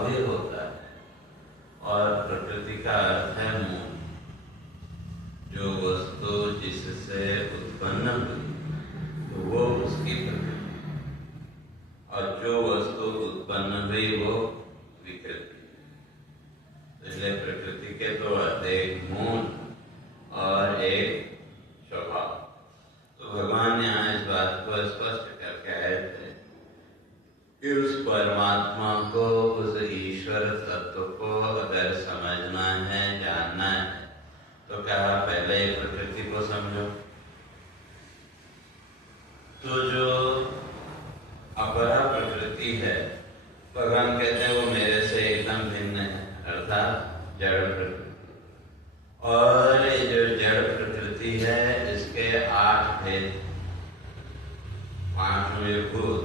स्वभाव ही होता है। और प्रकृति का अर्थ है मूल। जो वस्तु जिससे उत्पन्न हुई तो वो उसकी प्रकृति, और जो वस्तु उत्पन्न हुई वो विकृति। इसलिए प्रकृति के तो अर्थ एक मूल और एक स्वभाव। तो भगवान यहाँ इस बात को स्पष्ट करके आए थे कि उस परमात्मा को, उस ईश्वर तत्व को अगर समझना है, जानना है, तो कहा पहले प्रकृति को समझो। तो जो अपरा प्रकृति है, भगवान कहते हैं वो मेरे से एकदम भिन्न है, अर्थात जड़ प्रकृति। और ये जो जड़ प्रकृति है इसके 8 भेद, 5 भूत,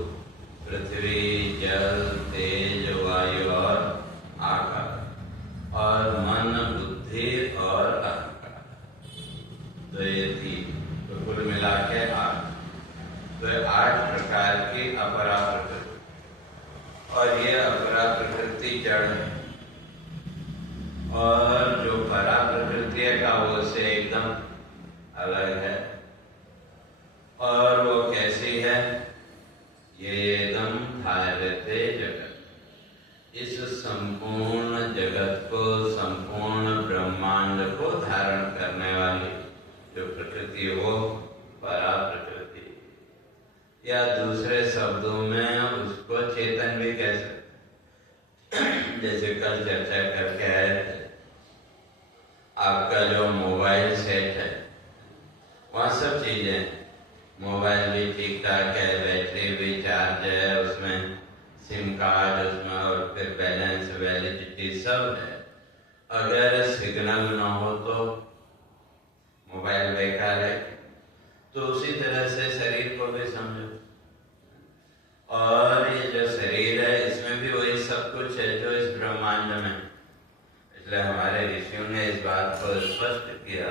पृथ्वी, जल, तेज, वायु और आकाश, और मन, बुद्धि और अहंकार। तो ये 3, तो कुल मिला के 8। तो 8 प्रकार की अपरा प्रकृति, और ये अपरा प्रकृति जड़ है। और जो परा प्रकृति है का वो से एकदम अलग है। और वो कैसी है? ये एकदम धार्यते जगत, इस संपूर्ण जगत को, संपूर्ण ब्रह्मांड को धारण करने वाली जो प्रकृति वो परा प्रकृति, या दूसरे शब्दों में उसको चेतन भी कह सकते। जैसे कल चर्चा करके आए थे, आपका जो मोबाइल सेट है वहाँ सब चीजें, मोबाइल भी ठीक ठाक है, बैटरी भी चार्ज है, उसमें सिम कार्ड उसमें, और फिर बैलेंस, वैलिडिटी सब है। अगर सिग्नल ना हो तो मोबाइल बेकार है। तो उसी तरह से शरीर को भी समझो। और ये जो शरीर है इसमें भी वही सब कुछ है जो इस ब्रह्मांड में। इसलिए हमारे ऋषियों ने इस बात को स्पष्ट किया,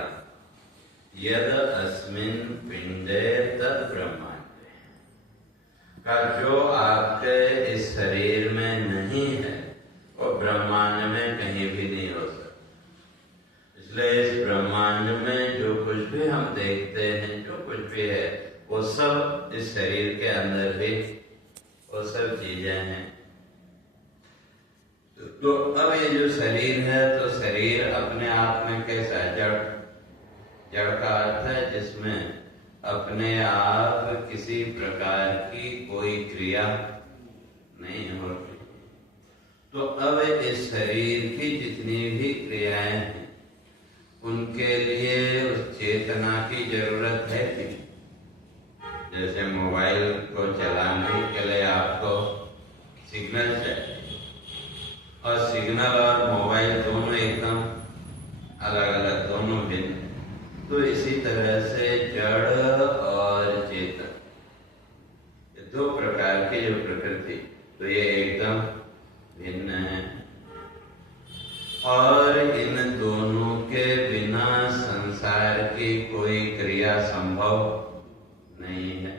यद अस्मिन् पिंडे तद ब्रह्मांडे, का जो आपके इस शरीर में नहीं है वो ब्रह्मांड में कहीं भी नहीं हो सकता। इसलिए इस ब्रह्मांड में जो कुछ भी हम देखते हैं, जो कुछ भी है, वो सब इस शरीर के अंदर भी वो सब चीजें हैं। तो अब ये जो शरीर है, तो शरीर अपने आप में कैसा है? जड़। जड़ का अर्थ है जिसमें अपने आप किसी प्रकार की कोई क्रिया नहीं होती। तो अब इस शरीर की जितनी भी क्रियाएं हैं उनके लिए उस चेतना की जरूरत है कि जैसे मोबाइल को चलाने के लिए आपको सिग्नल चाहिए, और सिग्नल और मोबाइल दोनों एकदम अलग अलग, दोनों भिन्न। तो इसी तरह से जड़ और चेतन, ये 2 प्रकार की जो प्रकृति, तो ये एकदम भिन्न है। और इन दोनों के बिना संसार की कोई क्रिया संभव नहीं है।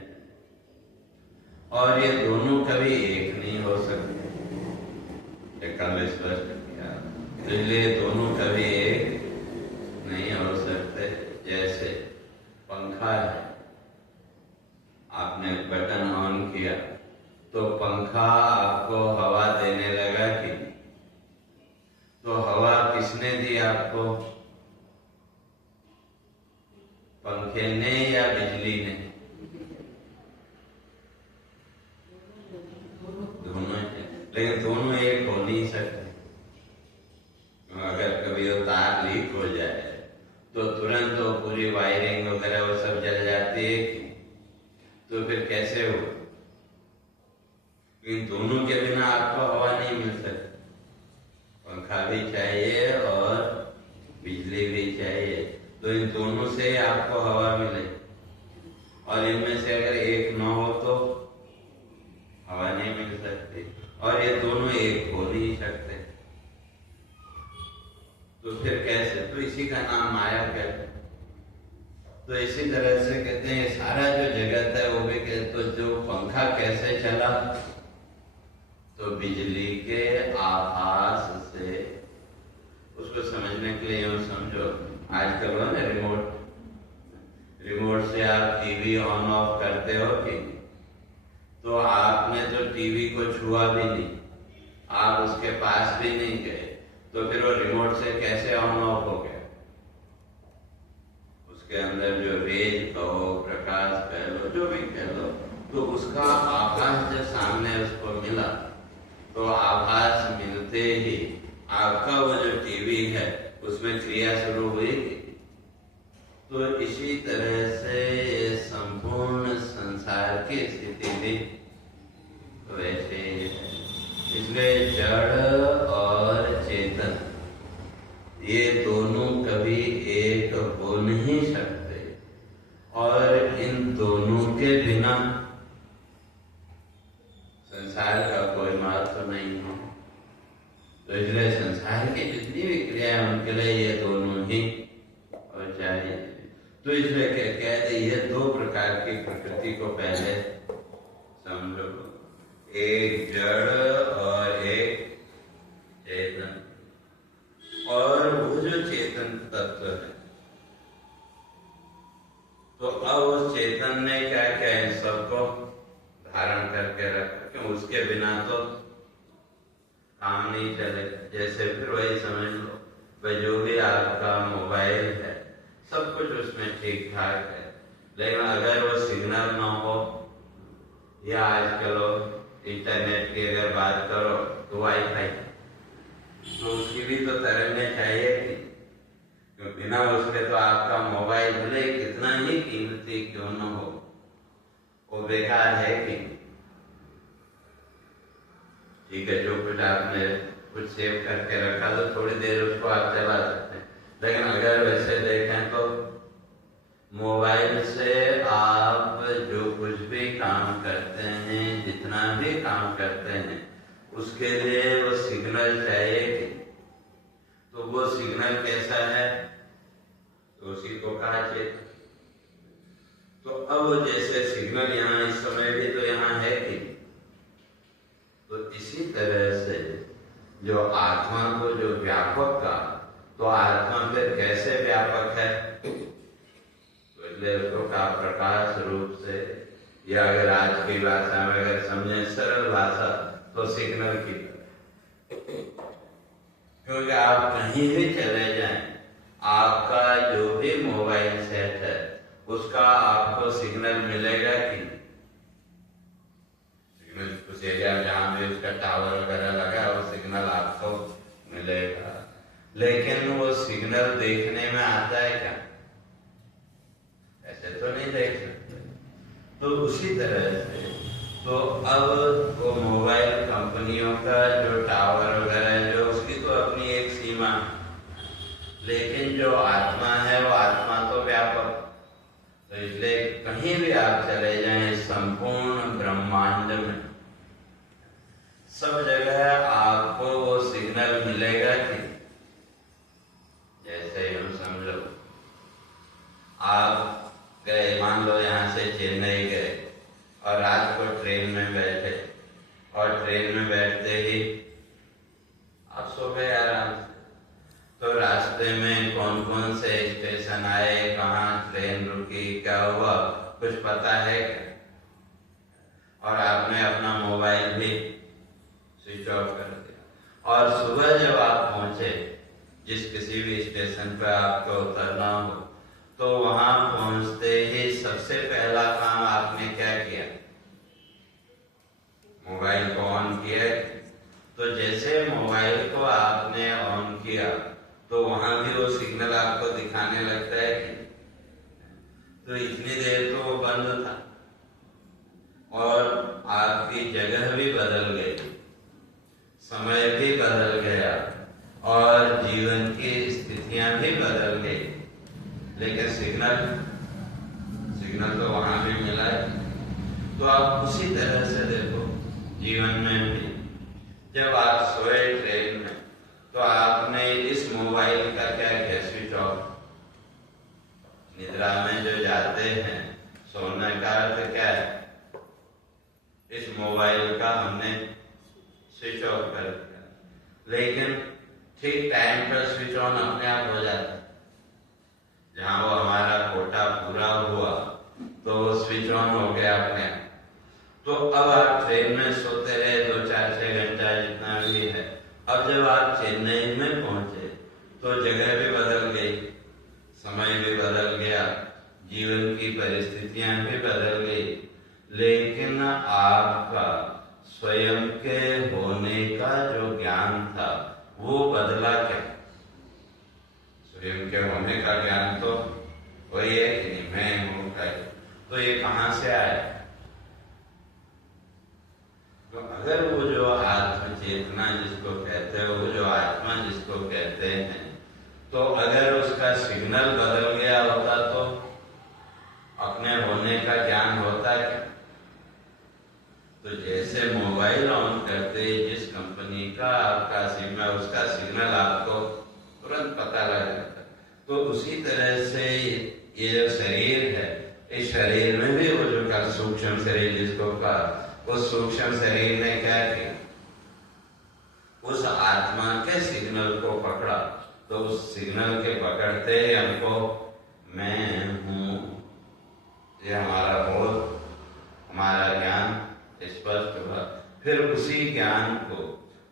और ये दोनों कभी एक नहीं हो सकते, कल स्पष्ट किया। इसलिए दोनों कभी एक नहीं हो सकते। जैसे पंखा है, आपने बटन ऑन किया तो पंखा आपको हवा देने लगा कि, तो हवा किसने दी आपको? पंखे ने या बिजली ने? दोनों है, लेकिन दोनों एक हो नहीं सकते। अगर कभी वो तार लीक हो जाए तो तुरंत वो पूरी वायरिंग वगैरह वो सब जल जाती है, तो फिर कैसे हो? इन दोनों के बिना आपको हवा नहीं मिल सकती। पंखा भी चाहिए और बिजली भी चाहिए, तो इन दोनों से आपको हवा मिले। और इनमें से अगर एक न हो तो हवा नहीं मिल सकती, और ये दोनों एक हो नहीं सकते। तो फिर कैसे? तो इसी का नाम माया कहते हैं। तो इसी तरह से कहते हैं सारा जो जगत है वो भी कहते, तो जो पंखा कैसे चला? तो बिजली के आभास से उसको समझने के लिए यूं समझो, आजकल वो ना रिमोट से आप टीवी ऑन ऑफ करते हो कि, तो आपने तो टीवी को छुआ भी नहीं, आप उसके पास भी नहीं गए, तो फिर वो रिमोट से कैसे ऑन ऑफ हो गया? उसके अंदर जो रेज कहो, प्रकाश कह लो, जो भी कह लो, तो उसका आभास जब सामने उसको मिला, तो आभास मिलते ही आपका वो जो टीवी है उसमें क्रिया शुरू हुई। तो इसी तरह से ये संपूर्ण संसार की स्थिति भी वैसे ही है। इसलिए जड़ और चेतन ये दोनों कभी एक हो नहीं सकते, और इन दोनों के बिना संसार का कोई महत्व नहीं है। तो इसलिए संसार की जितनी भी क्रिया है उनके लिए ये दोनों ही और चाहिए। तो इसलिए कहते ये दो प्रकार की प्रकृति को पहले समझो, एक जड़ और एक चेतन। और वो जो चेतन तत्व है, तो अब उस चेतन ने क्या क्या इन सबको धारण करके रखा, क्यों? उसके बिना तो काम नहीं चलेगा। जैसे फिर वही समझ लो, भाई जो भी आपका मोबाइल है सब कुछ उसमें ठीक ठाक है, लेकिन अगर वो सिग्नल ना हो, या आजकल इंटरनेट की अगर बात करो तो वाईफाई, तो उसकी भी तो तरंगें चाहिए कि, बिना उसके तो आपका मोबाइल भले कितना ही कीमती क्यों न हो, वो बेकार है कि। ठीक है, जो कुछ आपने कुछ सेव करके रखा तो थोड़ी देर उसको आप चला सकते हैं, लेकिन अगर वैसे देखें तो मोबाइल से आप जो कुछ भी काम करते हैं, जितना भी काम करते हैं, उसके लिए वो सिग्नल चाहिए कि, तो वो सिग्नल कैसा है, तो उसी को कहा चेतन। तो अब जैसे सिग्नल यहाँ इस समय भी तो यहाँ है कि, तो इसी तरह से जो आत्मा को जो व्यापक का, तो आत्मा फिर कैसे व्यापक है, तो इसलिए उसको का प्रकाश रूप से, या अगर आज की भाषा में अगर समझे सरल भाषा, तो सिग्नल की तरह। क्योंकि आप कहीं भी चले जाएं, आपका जो भी मोबाइल सेट है उसका आपको सिग्नल मिलेगा कि, सिग्नल उस एरिया जहां भी उसका टावर वगैरह लगा वो सिग्नल आपको मिलेगा, लेकिन वो सिग्नल देखने में आता है क्या? ऐसे तो नहीं देख सकते। तो उसी तरह से तो अब वो मोबाइल कंपनियों का जो टावर वगैरह है, जो उसकी तो अपनी एक सीमा, लेकिन जो आत्मा है वो आत्मा तो व्यापक। तो इसलिए कहीं भी आप चले जाएं संपूर्ण ब्रह्मांड में, सब जगह आपको वो सिग्नल मिलेगा कि, जैसे हम समझो आप गए, मान लो यहाँ से चेन्नई गए और रात को ट्रेन में बैठे, और ट्रेन में बैठते ही आप सो गए आराम से, तो रास्ते में कौन कौन से स्टेशन आए, कहाँ ट्रेन रुकी, क्या हुआ, कुछ पता है क्या? और आपने अपना मोबाइल भी स्विच ऑफ कर दिया, और सुबह जब आप पहुंचे जिस किसी भी स्टेशन पर आपको उतरना हो, तो वहां पहुंचते ही सबसे पहला काम आपने क्या किया? मोबाइल को ऑन किया। तो जैसे मोबाइल को आपने ऑन किया, तो वहां भी वो सिग्नल आपको दिखाने लगता है कि, तो इतनी देर तो वो बंद था, और आपकी जगह भी बदल गई, समय भी बदल गया, और जीवन की स्थितियां भी बदल गई, लेकिन सिग्नल तो वहां भी मिला है। तो आप उसी तरह से देखो जीवन में भी, जब आप सोए ट्रेन में, तो आपने इस मोबाइल का क्या किया? Switch off. निद्रा में जो जाते हैं, सोने का अर्थ क्या है? इस मोबाइल का हमने स्विच ऑफ कर दिया, लेकिन ठीक टाइम पर स्विच ऑन अपने आप हो जाता है। जहां वो हमारा कोटा पूरा हुआ तो स्विच ऑन हो गया अपने आप। तो अब आप ट्रेन में सोते रहे 2-4-6 घंटा जितना भी है। अब जब आप चेन्नई में पहुंचे तो जगह भी बदल गई, समय भी बदल गया, जीवन की परिस्थितियां भी बदल गई, लेकिन आपका स्वयं के होने का जो ज्ञान था वो बदला क्या? स्वयं के होने का ज्ञान तो वही है कि नहीं, मैं हूं का। तो ये कहां से आया? तो अगर वो जो आत्म चेतना जिसको कहते हैं, वो जो आत्मा जिसको कहते हैं, तो अगर उसका सिग्नल बदल गया होता तो अपने होने का ज्ञान होता क्या? तो जैसे मोबाइल ऑन करते जिस कंपनी का आपका सिग्नल, उसका सिग्नल आपको तुरंत पता लग जाता, तो उसी तरह से ये जो शरीर है, इस शरीर में भी वो जो कल सूक्ष्म शरीर जिसको कहा, उस सूक्ष्म शरीर ने क्या किया? उस आत्मा के सिग्नल को पकड़ा। तो उस सिग्नल के पकड़ते ही हमको मैं हूं, ये हमारा बोध, हमारा ज्ञान स्पष्ट हुआ। फिर उसी ज्ञान को,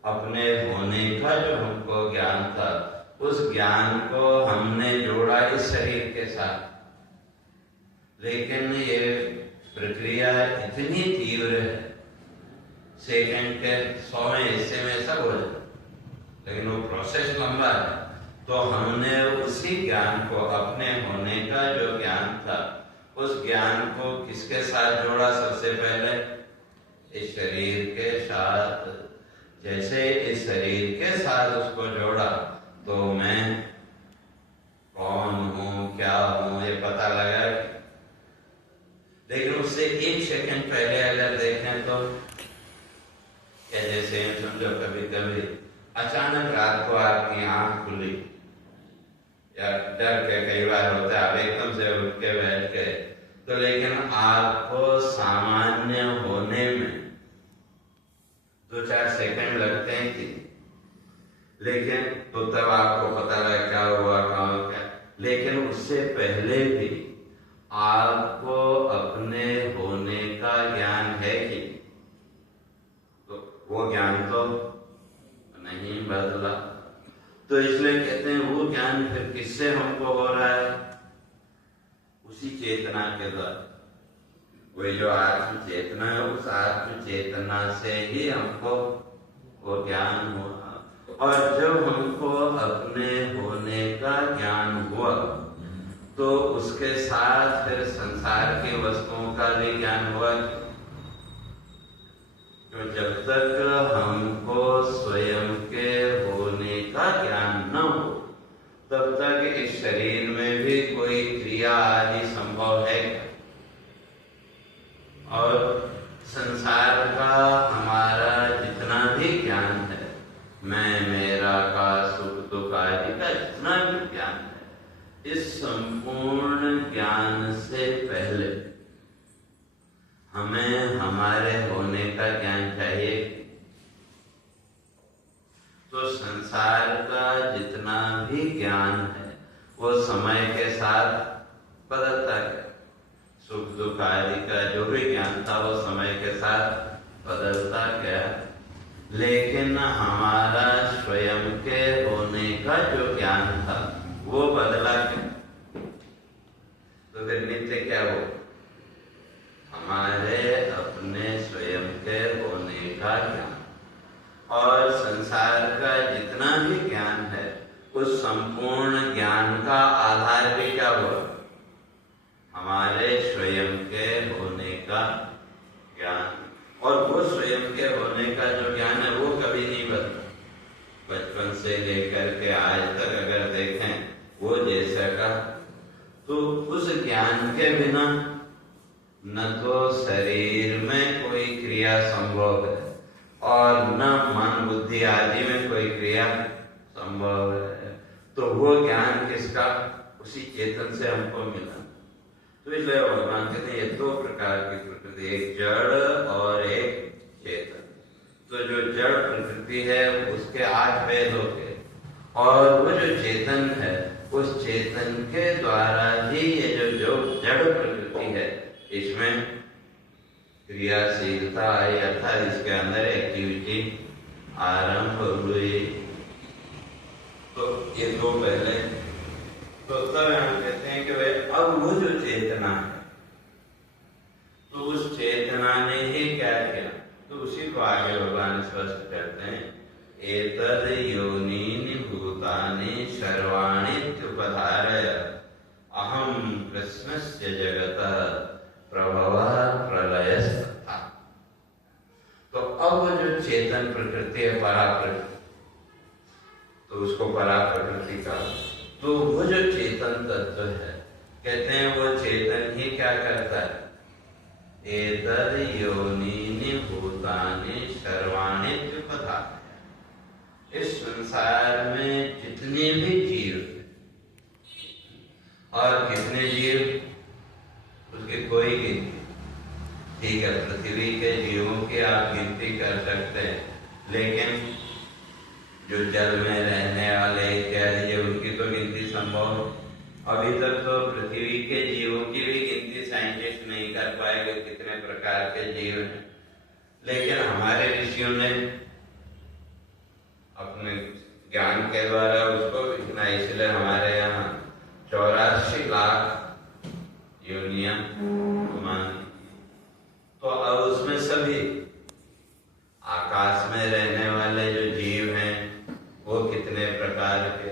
अपने होने का जो हमको ज्ञान था, उस ज्ञान को हमने जोड़ा इस शरीर के साथ। लेकिन ये प्रक्रिया इतनी तीव्र है, सेकंड के 100वें हिस्से में सब हो जाता, लेकिन वो प्रोसेस लंबा है। तो हमने उसी ज्ञान को, अपने होने का जो ज्ञान था, उस ज्ञान को किसके साथ जोड़ा? सबसे पहले इस शरीर के साथ। जैसे इस शरीर के साथ उसको जोड़ा तो मैं कौन हूं, क्या हूं, ये पता लगा। लेकिन उससे 1 सेकंड पहले अगर देखें तो क्या, जैसे समझो कभी कभी अचानक रात को आपकी आंख खुली, या डर के कई बार होता है आप एकदम से उठ के बैठ गए, तो लेकिन आपको सामान्य होने में 2-4 सेकंड लगते हैं कि, लेकिन तो तब आपको पता लगा क्या हुआ, कहाँ क्या। लेकिन उससे पहले भी आपको अपने होने का ज्ञान है कि, तो वो ज्ञान तो नहीं बदला। तो इसलिए कहते हैं वो ज्ञान फिर किससे हमको हो रहा है? उसी चेतना के द्वारा। वही जो आत्म चेतना है, उस आत्म चेतना से ही हमको वो ज्ञान हुआ। और जब हमको अपने होने का ज्ञान हुआ तो उसके साथ फिर संसार की वस्तुओं का भी ज्ञान हुआ। तो जब तक हमको स्वयं के होने का ज्ञान न हो, तब तक इस शरीर में भी कोई क्रिया आदि संभव है। और संसार का हमारा जितना भी ज्ञान है, मैं मेरा का, सुख दुख आदि का जितना भी ज्ञान है, इस संपूर्ण ज्ञान से पहले हमें हमारे होने का ज्ञान चाहिए। तो संसार का जितना भी ज्ञान है वो समय के साथ बदलता गया। सुख दुख आदि का जो भी ज्ञान था वो समय के साथ बदलता गया, लेकिन हमारा स्वयं के होने का जो ज्ञान था वो बदला क्या? तो फिर नित्य क्या हो? हमारे अपने स्वयं के होने का ज्ञान और संसार का जितना भी ज्ञान है, उस संपूर्ण ज्ञान का आधार भी क्या हुआ? हमारे स्वयं के होने का ज्ञान। और वो स्वयं के होने का जो ज्ञान है वो कभी नहीं बदला। बचपन से लेकर के आज तक अगर देखें वो जैसा का, तो उस ज्ञान के बिना न तो शरीर में कोई क्रिया संभव है और न मन बुद्धि आदि में कोई क्रिया संभव है। तो वो ज्ञान किसका? उसी चेतन से हमको मिला। तो इसलिए भगवान कहते हैं ये 2 प्रकार की प्रकृति, एक जड़ और एक चेतन। तो जो जड़ प्रकृति है उसके 8 भेद होते हैं, और वो जो चेतन है उस चेतन के द्वारा ही ये जो जड़ प्रकृति है इसमें क्रियाशीलता आई, अर्थात इसके अंदर एक्टिविटी आरंभ हुई। तो ये दो पहले, तो तब हम कहते हैं कि भाई अब वो जो चेतना है तो उस चेतना ने ही क्या किया, तो उसी को आगे भगवान स्पष्ट करते हैं, एतद योनीनि भूतानि सर्वाणीत्युपधारय अहम कृष्णस्य जगतः प्रभवः प्रलयस्तथा। तो अब वो जो चेतन प्रकृति है परा प्रकृति, तो उसको परा प्रकृति का, तो वो जो चेतन तत्व है कहते हैं वो चेतन ही क्या करता है, एतद योनीनि भूतानि सर्वाणीत्युपधारय। इस संसार में जितने भी जीव और कितने जीव उसकी कोई गिनती, ठीक है, पृथ्वी के जीवों की आप गिनती कर सकते हैं, लेकिन जो जल में रहने वाले इत्यादि है उनकी तो गिनती संभव, अभी तक तो पृथ्वी के जीवों की भी गिनती साइंटिस्ट नहीं कर पाएंगे कितने प्रकार के जीव हैं। लेकिन हमारे ऋषियों ने अपने ज्ञान के द्वारा उसको इतना, इसलिए हमारे यहाँ 84 लाख योनियां मान। तो अब उसमें सभी आकाश में रहने वाले जो जीव हैं वो कितने प्रकार के,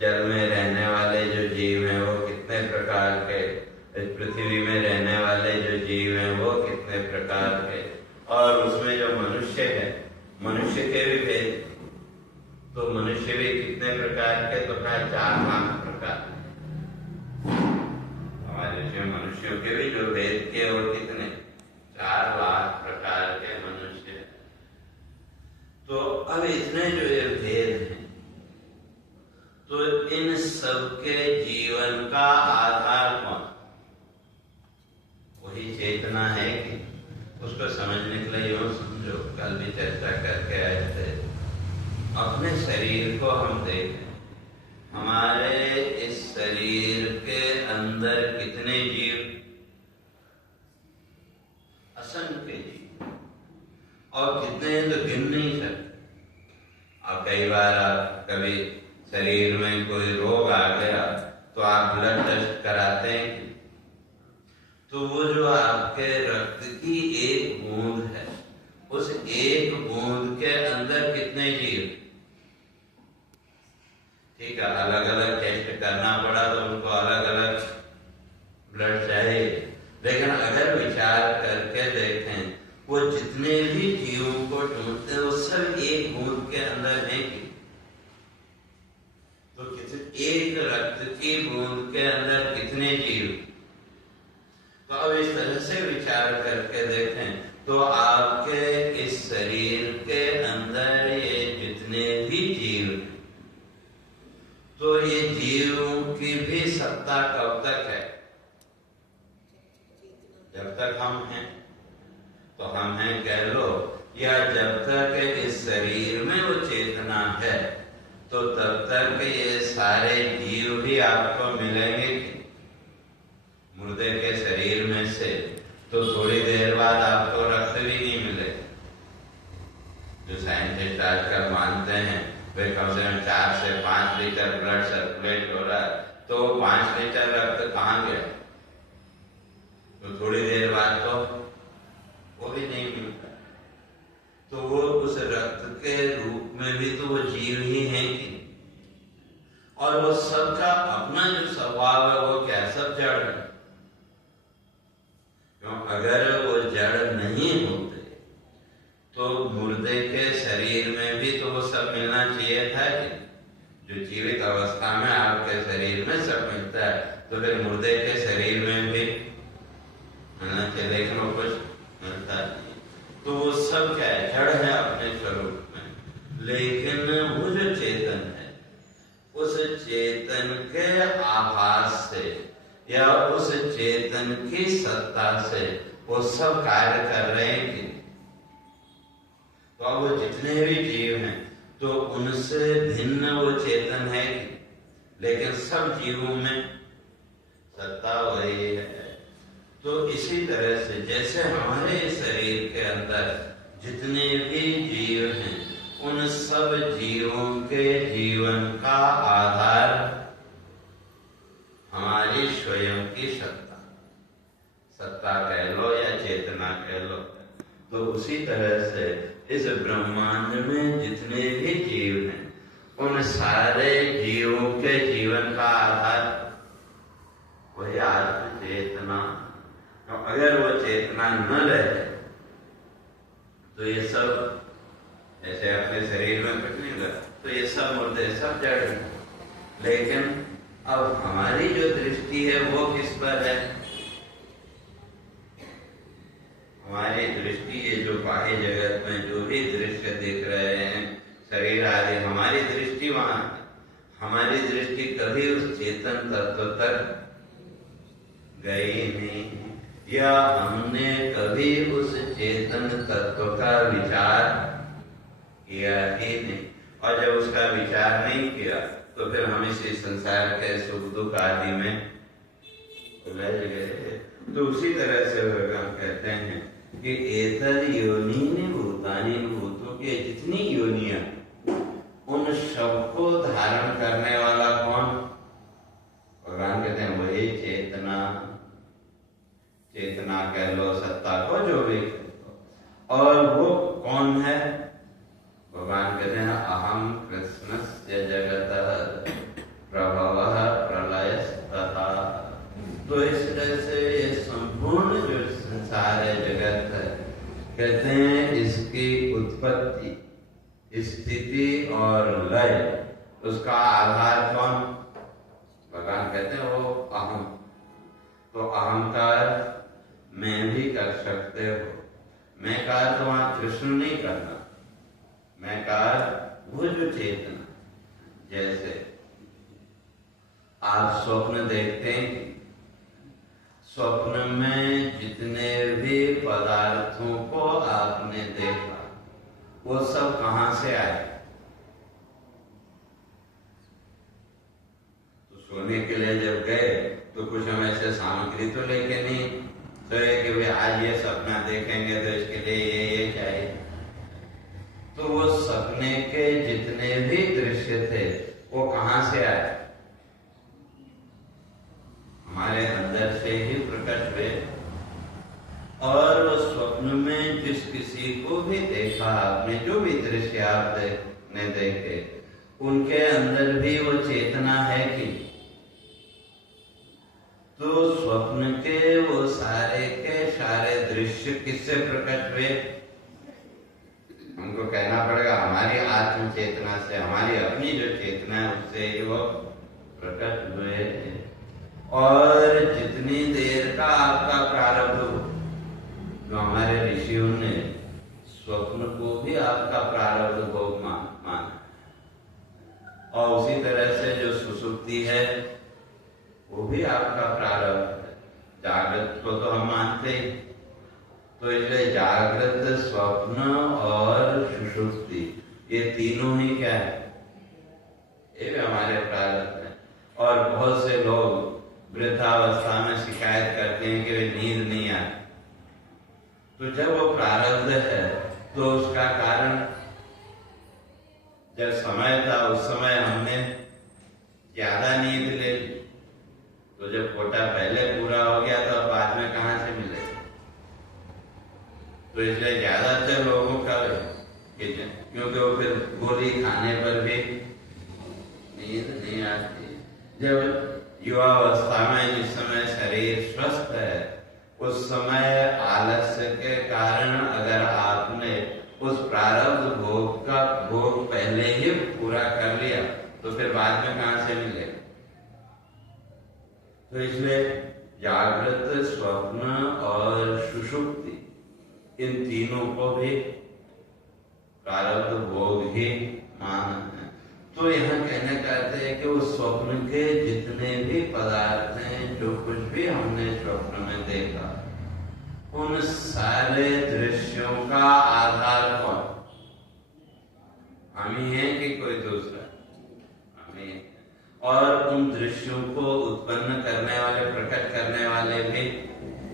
जल में रहने वाले जो जीव हैं वो कितने प्रकार के, पृथ्वी में रहने वाले जो जीव हैं वो कितने प्रकार के, और उसमें जो मनुष्य है, मनुष्य के भी भेद, तो मनुष्य भी कितने प्रकार के, तो कहा 4 लाख प्रकार। हमारे मनुष्यों के भी जो भेद के वो कितने, 4 लाख प्रकार के मनुष्य। तो अब इतने जो ये भेद हैं, तो इन सबके जीवन का आधार कौन, वही चेतना है कि उसको समझने के लिए यूं समझो, कल भी चर्चा करके आए थे, अपने शरीर को हम देखें, हमारे इस शरीर के अंदर कितने जीव, असंख्य जीव, और कितने तो गिन नहीं सकते। अब कई बार आप कभी शरीर में कोई रोग आ गया तो आप ब्लड टेस्ट कराते हैं, तो वो जो आपके रक्त की एक बूंद है, उस एक बूंद के अंदर कितने जीव, ठीक है, अलग अलग टेस्ट करना पड़ा तो उनको अलग अलग ब्लड चाहिए, लेकिन अगर विचार करके देखें वो जितने भी जीवों को ढूंढते हैं वो सब एक बूंद के अंदर है कि, तो कितने, एक रक्त की बूंद के अंदर कितने जीव। तो अब इस तरह से विचार करके देखें तो आपके इस शरीर के अंदर ये जितने भी जीव, तो ये जीवों की भी सत्ता कब तक है, जब तक हम हैं, तो हम हैं कह लो, या जब तक इस शरीर में वो चेतना है तो तब तक ये सारे जीव भी आपको मिलेंगे। मुर्दे के शरीर में से तो थोड़ी देर बाद आपको रक्त भी नहीं मिले। जो साइंटिस्ट आजकल मानते हैं वे कम से कम 4 से 5 लीटर ब्लड सर्कुलेट हो रहा है, तो 5 लीटर रक्त कहाँ गया, तो थोड़ी देर बाद तो वो भी नहीं मिलता। तो वो उस रक्त के रूप में भी तो वो जीव ही है कि, और वो सबका अपना जो स्वभाव है वो क्या, सब जड़ है। क्यों, अगर वो जड़ नहीं होते तो मुर्दे के शरीर में भी तो वो सब मिलना चाहिए था कि, जो जीवित अवस्था में आपके शरीर में सब मिलता है, तो फिर मुर्दे के शरीर में भी मिलना चाहिए, लेकिन वो कुछ मिलता नहीं। तो वो सब क्या है, जड़ है अपने स्वरूप में। लेकिन वो जो चेतन है, उस चेतन के आभास से या उस चेतन की सत्ता से वो सब कार्य कर रहे हैं कि, तो तो अब वो जितने भी जीव हैं तो उनसे भिन्न वो चेतन है, लेकिन सब जीवों में सत्ता वही है। तो इसी तरह से जैसे हमारे शरीर के अंदर जितने भी जीव हैं, उन सब जीवों के जीवन का आधार हमारी स्वयं की सत्ता कह लो या चेतना कह लो। तो उसी तरह से इस ब्रह्मांड में जितने भी जीव हैं, उन सारे जीवों के जीवन का आधार वही आत्म चेतना। तो अगर वो चेतना न रहे तो ये सब ऐसे अपने शरीर में कुछ नहीं कर, तो ये सब मुर्दे, सब जड़ हैं। लेकिन अब हमारी जो दृष्टि है वो किस पर है? हमारी दृष्टि ये जो बाह्य जगत में जो भी दृश्य दिख रहे हैं, शरीर आदि, हमारी दृष्टि वहां है। हमारी दृष्टि कभी उस चेतन तत्व तक गई नहीं, या हमने कभी उस चेतन तत्व का विचार किया ही नहीं। और जब उसका विचार नहीं किया तो फिर हम इसी संसार के सुख दुख आदि में उलझ गए। तो उसी तरह से भगवान कहते हैं कि एतद योनि भूतानि, भूतों के जितनी योनियां, उन सबको धारण करने वाला कौन? भगवान कहते हैं वही चेतना। चेतना कह लो, सत्ता को, जो भी। और वो कौन है? भगवान कहते हैं अहम कृष्णस्य जगतः प्रभवः प्रलयस्तथा। तो इस तरह से ये संपूर्ण जो संसार है, जगत है, कहते हैं इसकी उत्पत्ति, स्थिति और लय, उसका आधार कौन? भगवान कहते हैं वो अहम। तो अहंकार मैं भी कर सकते हो। मैं का तो वहां कृष्ण नहीं करना, मैं का वो जो चेतना। जैसे आप स्वप्न देखते हैं, स्वप्न में जितने भी पदार्थों को आपने देखा वो सब कहां से आए? तो सोने के लिए जब गए तो कुछ हम ऐसे सामग्री तो लेके नहीं तो कि भाई आज ये सपना देखेंगे तो इसके लिए ये चाहिए। तो वो सपने के जितने भी दृश्य थे वो कहां से आए? हमारे अंदर से ही प्रकट हुए। और वो स्वप्न में जिस किसी को भी देखा आपने, जो भी दृश्य आपने देखे, उनके अंदर भी वो चेतना है कि? तो स्वप्न के वो सारे के सारे दृश्य किससे प्रकट हुए? हमको कहना पड़ेगा हमारी आत्म चेतना से, हमारी अपनी जो चेतना है उससे ही वो प्रकट हुए। और जितनी देर का आपका प्रारब्ध हो, जो हमारे ऋषियों ने स्वप्न को भी आपका प्रारब्ध भोग माना, और उसी तरह से जो सुसुप्ति है वो भी आपका प्रारब्ध है। जागृत को तो हम मानते ही, तो इसलिए जागृत, स्वप्न और सुषुप्ति, ये तीनों ही क्या है? ये भी हमारे प्रारब्ध है। और बहुत से लोग वृद्धावस्था में शिकायत करते हैं कि वे नींद नहीं आती। तो जब वो प्रारब्ध है तो उसका कारण, जब समय था उस समय हमने ज्यादा नींद ले ली, तो जब कोटा पहले पूरा हो गया तो बाद में कहां से मिलेगा? तो इसलिए ज्यादातर लोगों का, क्योंकि वो फिर गोली खाने पर भी नींद नहीं आती। जब युवावस्था में जिस समय शरीर स्वस्थ है, उस समय आलस्य के कारण अगर आपने उस प्रारब्ध भोग का भोग पहले ही पूरा कर लिया तो फिर बाद में कहां से मिलेगा? तो इसलिए जागृत, स्वप्न और सुषुप्ति, इन तीनों को भी प्रारब्ध भोग ही माना है। तो यहाँ कहने का अर्थ है कि उस स्वप्न के जितने भी पदार्थ हैं, जो कुछ भी हमने स्वप्न में देखा, उन सारे दृश्यों का आधार कौन? हम ही हैं कि कोई दूसरा? हम ही हैं। और उन दृश्यों को उत्पन्न करने वाले, प्रकट करने वाले भी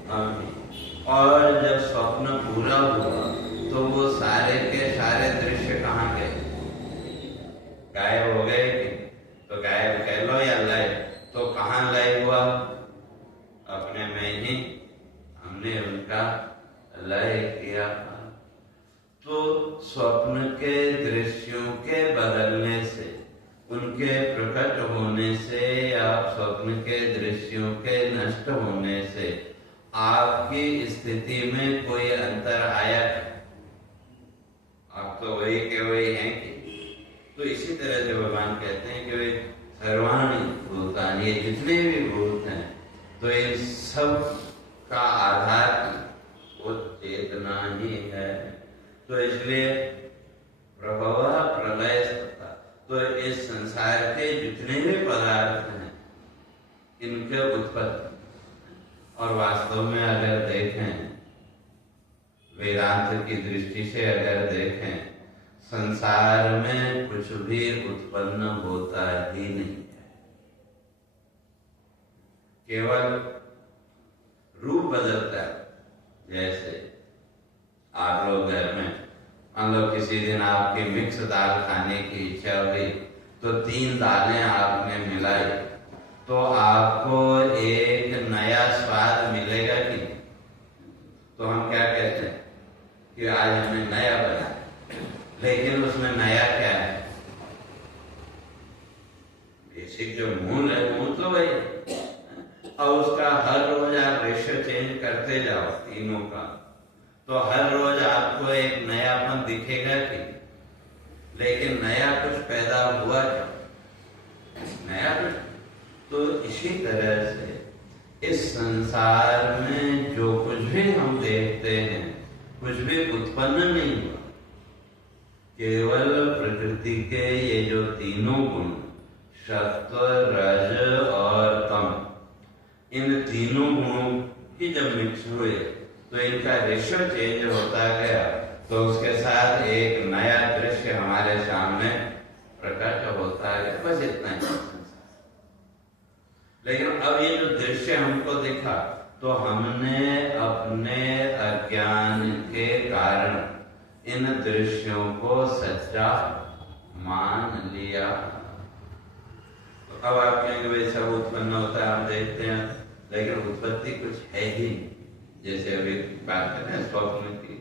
हम ही। और जब स्वप्न पूरा हुआ तो वो सारे के सारे दृश्य कहाँ गए? गायब हो गए कि? तो गायब कह लो या लय, तो कहाँ लय हुआ? अपने में ही हमने उनका लय किया। तो स्वप्न के दृश्यों के बदलने से, उनके प्रकट होने से या स्वप्न के दृश्यों के नष्ट होने से आपकी स्थिति में कोई अंतर आया? आप तो वही के वही हैं कि? तो इसी तरह से भगवान कहते हैं कि वे सर्वाणि भूतानि, ये जितने भी भूत हैं, तो इन सब का आधार वो चेतना ही है। तो इसलिए प्रभव प्रलय सत्ता, तो इस संसार के जितने भी पदार्थ हैं इनके उत्पत्ति। और वास्तव में अगर देखें, वेदांत की दृष्टि से अगर देखें, संसार में कुछ भी उत्पन्न होता ही नहीं है, केवल रूप बदलता है। जैसे आप लोग घर में मान लो किसी दिन आपकी मिक्स दाल खाने की इच्छा हुई, तो 3 दालें आपने मिलाई, तो आपको एक नया स्वाद मिलेगा कि? तो हम क्या कहते हैं कि आज हमने नया बनाया, लेकिन उसमें नया क्या है? बेसिक जो मूल है, मूल तो वही। और उसका हर रोज आप रेशियो चेंज करते जाओ तीनों का, तो हर रोज आपको एक नयापन दिखेगा कि? लेकिन नया कुछ पैदा हुआ क्या? नया कुछ। तो इसी तरह से इस संसार में जो कुछ भी हम देखते हैं, कुछ भी उत्पन्न नहीं हुआ, केवल प्रकृति के ये जो तीनों गुण, सत्व, रज और तम, इन तीनों गुणों की जब मिक्स हुए तो इनका रेशियो चेंज होता गया, तो उसके साथ एक नया दृश्य हमारे सामने प्रकट होता गया। बस इतना ही। लेकिन अब ये जो दृश्य हमको दिखा, तो हमने अपने अज्ञान के कारण इन दृश्यों को सच्चा मान लिया। तो अब आप कहेंगे भाई सब उत्पन्न होता है, हम देखते हैं, लेकिन उत्पत्ति कुछ है ही। जैसे अभी बात कर रहे हैं स्वप्न की,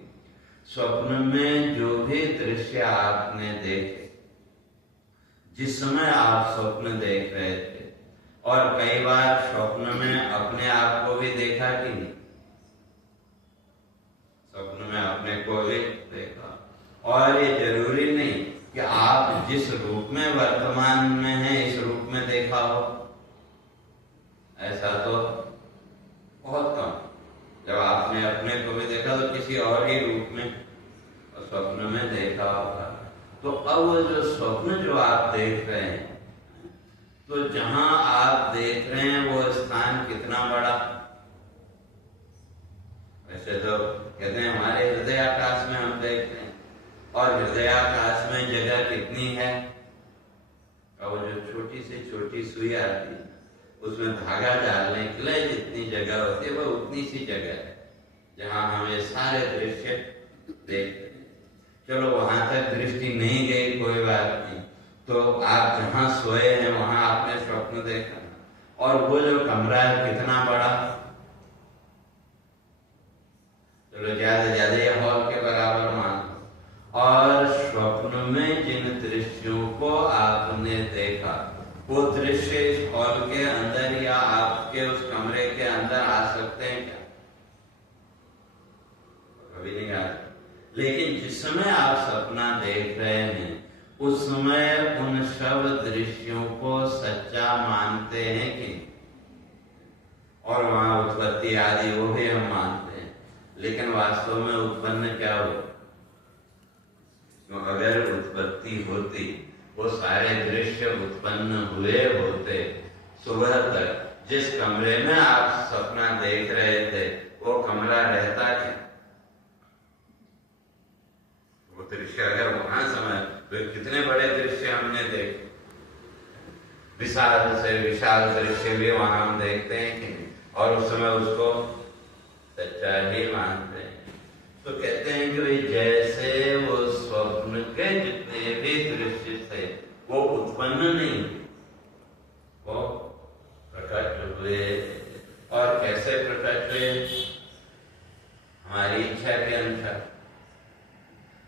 स्वप्न में जो भी दृश्य आपने देखे, जिस समय आप स्वप्न देख रहे थे, और कई बार स्वप्न में अपने आप को भी देखा कि नहीं? स्वप्न में अपने को भी देखा। और ये जरूरी नहीं कि आप जिस रूप में वर्तमान में हैं इस रूप में देखा हो, ऐसा तो बहुत कम। जब आपने अपने को भी देखा तो किसी और ही रूप में और स्वप्न में देखा होगा। तो अब वो जो स्वप्न जो आप देख रहे हैं, तो जहां आप देख रहे हैं वो स्थान कितना बड़ा? वैसे तो कहते हैं हमारे हृदय आकाश में हम देख रहे हैं, और हृदय आकाश में जगह कितनी है? और वो जो छोटी से छोटी सुई आती है, उसमें धागा डालने के लिए जितनी जगह होती है, वो उतनी सी जगह है जहां हम ये सारे दृश्य देखते हैं। चलो वहां तक दृष्टि नहीं गई, कोई बात नहीं। तो आप जहां सोए हैं वहां आपने स्वप्न देखा, और वो जो कमरा है कितना बड़ा? चलो ज्यादा ये हॉल के बराबर मान लो। और स्वप्न में जिन दृश्यों को आपने देखा, वो दृश्य इस हॉल के अंदर या आपके उस कमरे के अंदर आ सकते हैं क्या? कभी नहीं आ सकते। लेकिन जिस समय आप सपना देख रहे हैं, उस समय उन सब दृश्यों को सच्चा मानते हैं कि? और वहां उत्पत्ति आदि वो भी हम मानते हैं, लेकिन वास्तव में उत्पन्न क्या हो? तो अगर उत्पत्ति होती, वो सारे दृश्य उत्पन्न हुए होते, सुबह तक जिस कमरे में आप सपना देख रहे थे वो कमरा रहता क्या? वो दृश्य अगर वहां समय वे कितने बड़े दृश्य हमने देखे, विशाल से विशाल दृश्य भी वहां हम देखते हैं कि नहीं, और उस समय उसको सच्चा ही मानते हैं। तो कहते हैं कि भाई जैसे वो स्वप्न के जितने भी दृश्य थे वो उत्पन्न नहीं, वो प्रकट हुए। और कैसे प्रकट हुए? हमारी इच्छा के अनुसार।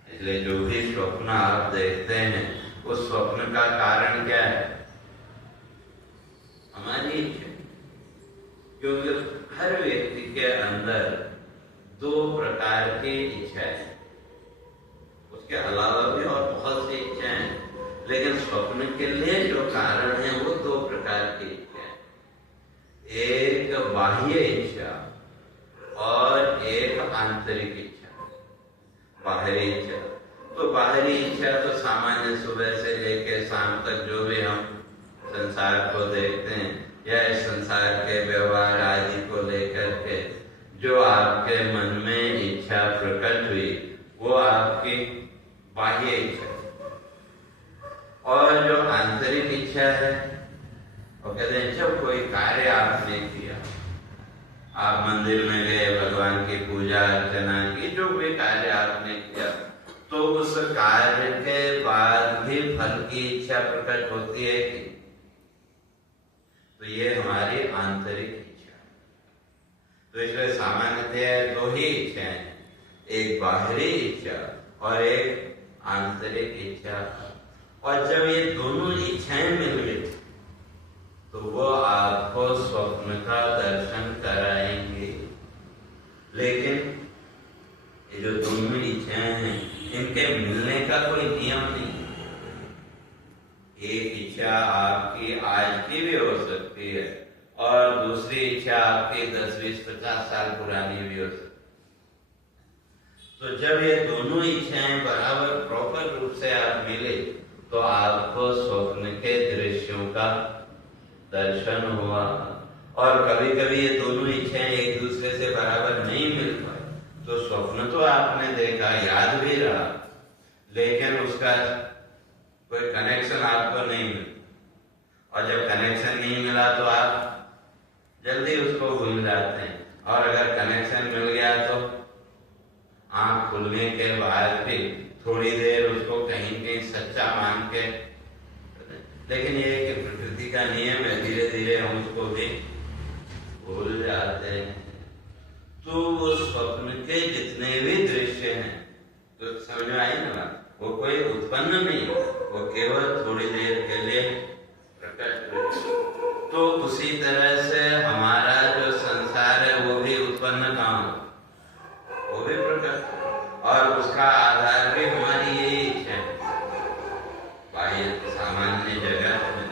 इसलिए जो भी स्वप्न आप देखते हैं उस स्वप्न का कारण क्या है? हमारी इच्छा। क्योंकि हर व्यक्ति के अंदर दो प्रकार की इच्छाएं, उसके अलावा भी और बहुत सी इच्छाएं हैं, लेकिन स्वप्न के लिए जो कारण है वो दो प्रकार की इच्छाएं, एक बाह्य इच्छा और एक आंतरिक इच्छा। बाहरी इच्छा तो बाहरी इच्छा तो सामान्य सुबह से लेकर शाम तक जो भी हम संसार को देखते हैं या इस संसार के व्यवहार आदि को लेकर के जो आपके मन में इच्छा प्रकट हुई वो आपकी बाह्य इच्छा। और जो आंतरिक इच्छा है वो कहते हैं जब कोई कार्य आपने किया, आप मंदिर में गए, भगवान की पूजा अर्चना की, जो भी कार्य आपने किया, तो उस कार्य के बाद भी फल की इच्छा प्रकट होती है कि? तो ये हमारी आंतरिक इच्छा। तो इसलिए सामान्यतः दो ही इच्छाएं हैं, एक बाहरी इच्छा और एक आंतरिक इच्छा। और जब ये दोनों इच्छाएं मिल गई तो वो आपको स्वप्न का दर्शन कराएंगे। लेकिन ये जो दोनों इच्छाएं हैं इनके मिलने का कोई नियम नहीं। एक इच्छा आपकी आज की भी हो सकती है और दूसरी इच्छा आपकी 10, 20, 50 साल पुरानी भी हो सकती है। तो जब ये दोनों इच्छाएं बराबर प्रॉपर रूप से आप मिले तो आपको स्वप्न के दृश्यों का दर्शन हुआ। और कभी कभी ये दोनों इच्छाएं एक दूसरे से बराबर नहीं मिल पाए तो स्वप्न तो आपने देखा, याद भी रहा, लेकिन उसका कोई कनेक्शन आपको नहीं मिला। और जब कनेक्शन नहीं मिला तो आप जल्दी उसको भूल जाते हैं। और अगर कनेक्शन मिल गया तो आंख खुलने के बाद भी थोड़ी देर उसको कहीं कहीं सच्चा मान के, लेकिन ये कि प्रकृति का नियम है, धीरे धीरे हम उसको भी भूल जाते हैं। तो वो स्वप्न के जितने भी दृश्य हैं तो समझ में आई ना बात, वो कोई उत्पन्न नहीं, वो केवल थोड़ी देर के लिए प्रकट हुए। तो उसी तरह से हमारा जो संसार है वो भी उत्पन्न कहाँ हो? वो भी प्रकट, और उसका आधार भी हमारी यही इच्छा है। बाह्य सामान्य जगत में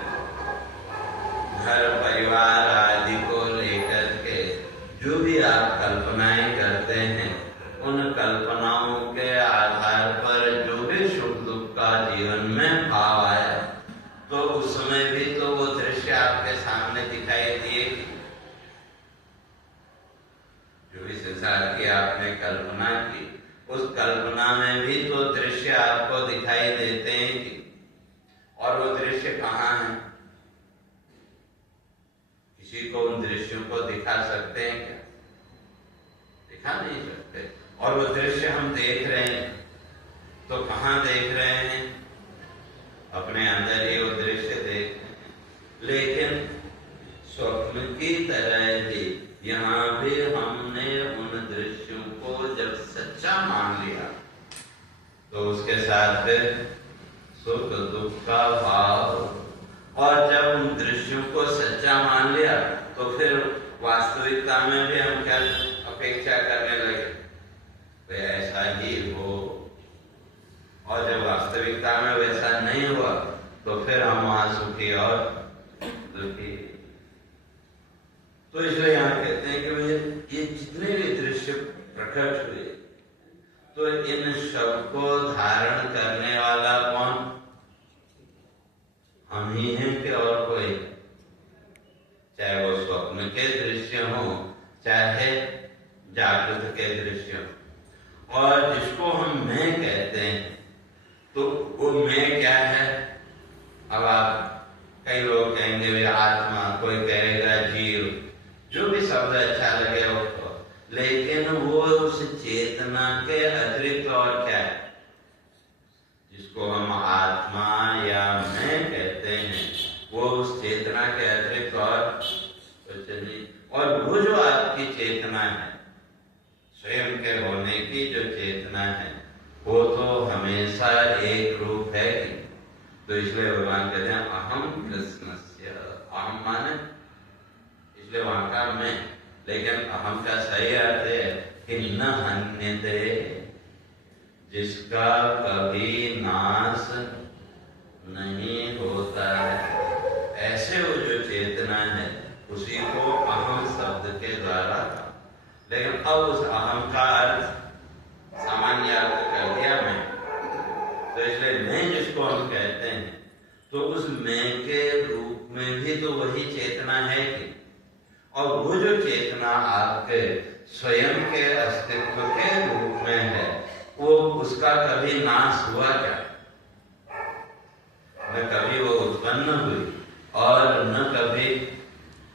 घर परिवार आदि को लेकर के जो भी आप कल्पनाएं करते हैं, उन कल्पनाओं के आधार पर जो भी सुख दुख का जीवन में भाव आया तो उस समय भी तो वो दृश्य आपके सामने दिखाई दिए। जो भी संसार की आपने कल्पना की उस कल्पना में भी तो दृश्य आपको दिखाई देते हैं कि, और वो दृश्य कहाँ है? किसी को उन दृश्यों को दिखा सकते हैं क्या? दिखा नहीं सकते। और वो दृश्य हम देख रहे हैं तो कहाँ देख रहे हैं? अपने अंदर ही वो दृश्य देख रहे हैं। लेकिन स्वप्न की तरह ही यहाँ भी हमने उन दृश्यों को जब सच्चा मान लिया तो उसके साथ फिर सुख दुख का भाव, और जब उन दृश्यों को सच्चा मान लिया तो फिर वास्तविकता में भी हम क्या अपेक्षा करने लगे, तो ऐसा ही हो। और जब वास्तविकता में वैसा नहीं हुआ तो फिर हम वहां सुखी और दुखी। तो इसलिए यहाँ कहते हैं कि भैया ये जितने भी दृश्य प्रकट हुए तो इन सब को धारण करने वाला कौन? हम ही हैं कि और कोई? चाहे वो स्वप्न के दृश्य हो चाहे जागृत के दृश्य हो। और जिसको हम मैं कहते हैं तो वो वो मैं क्या है? अब आप कई लोग कहेंगे वे आत्मा, कोई कहेगा जीव, जो भी शब्द अच्छा लगे वो तो, लेकिन वो उस चेतना के अतिरिक्त और क्या है जिसको हम आत्मा या मैं कहते हैं, वो उस चेतना के अतिरिक्त और कुछ नहीं। और वो जो आपकी चेतना है, स्वयं के होने की जो चेतना है, वो तो हमेशा एक रूप है कि, तो इसलिए भगवान कहते हैं अहम कृष्णस्य। अहम माने इसलिए वहां का मैं, लेकिन अहम का सही अर्थ है कि न हन्यते, जिसका कभी नाश नहीं होता है। ऐसे वो जो चेतना है उसी को अहम शब्द के द्वारा, लेकिन अब उस अहम का अर्थ सामान्य अर्थ कर दिया मैं, तो इसलिए मैं जिसको हम कहते हैं, तो उस मैं के रूप में भी तो वही चेतना है कि, और वो जो चेतना आपके स्वयं के अस्तित्व के रूप में है, वो उसका कभी नाश हुआ क्या? न कभी वो उत्पन्न हुई और न कभी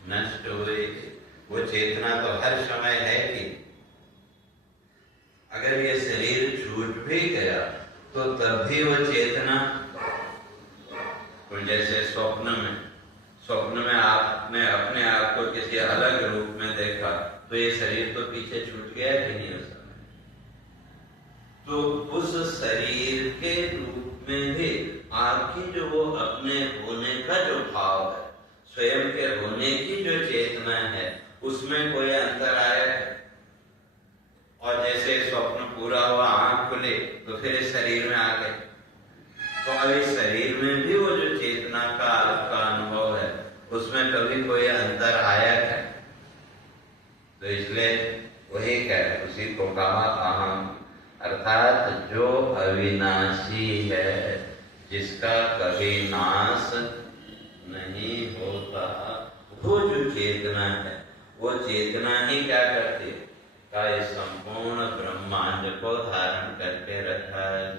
नष्ट हुई। वो चेतना तो हर समय है कि अगर ये शरीर छूट भी गया तो तब भी वो चेतना, जैसे स्वप्न में आपने अपने आप को किसी अलग रूप में देखा, तो ये शरीर तो पीछे छूट गया कि नहीं उस समय? तो उस शरीर के रूप में भी आपकी जो वो अपने होने का जो भाव है, स्वयं के होने की जो चेतना है, उसमें कोई अंतर आया है? और जैसे स्वप्न पूरा हुआ, आंख खुले, तो फिर इस शरीर में आ गए, तो अभी शरीर में भी वो जो चेतना का आपका अनुभव है, उसमें कभी कोई अंतर आया है? तो इसलिए वही कह, उसी को कहा अहम, अर्थात जो अविनाशी है, जिसका कभी नाश नहीं होता, वो जो चेतना है, वो चेतना ही क्या करती है? का इस संपूर्ण ब्रह्मांड को धारण करके रखा है।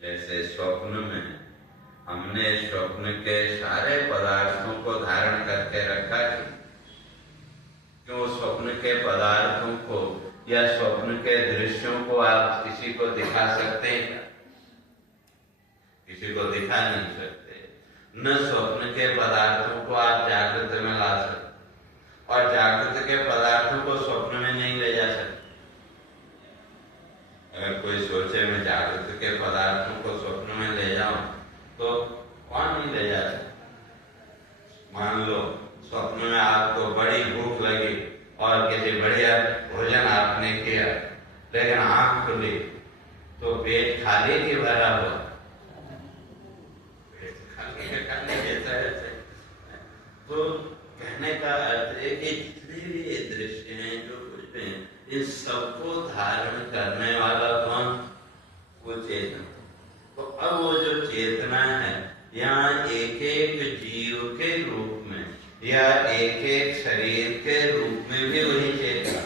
जैसे स्वप्न में हमने स्वप्न के सारे पदार्थों को धारण करके रखा है, क्यों? स्वप्न के पदार्थों को या स्वप्न के दृश्यों को आप किसी को दिखा सकते हैं? किसी को दिखा नहीं सकते। न स्वप्न के पदार्थों को आप जागृत में ला सकते, और जागृत के पदार्थों को स्वप्न में नहीं ले जा सकते। अगर कोई सोचे मैं जागृत के पदार्थों को स्वप्न में ले जाऊं, तो कौन नहीं ले जा सकता? मान लो स्वप्न में आपको बड़ी भूख लगी और किसी बढ़िया भोजन आपने किया, लेकिन आंख खुली तो पेट खाली की भरा हुआ, खाली जैसा है। तो कहने का अर्थ है कि जितने भी ये दृश्य हैं, जो कुछ भी हैं, इस सबको धारण करने वाला कौन? वो चेतना। तो अब वो जो चेतना है, यहाँ एक एक जीव के रूप में या एक एक शरीर के रूप में भी वही चेतना,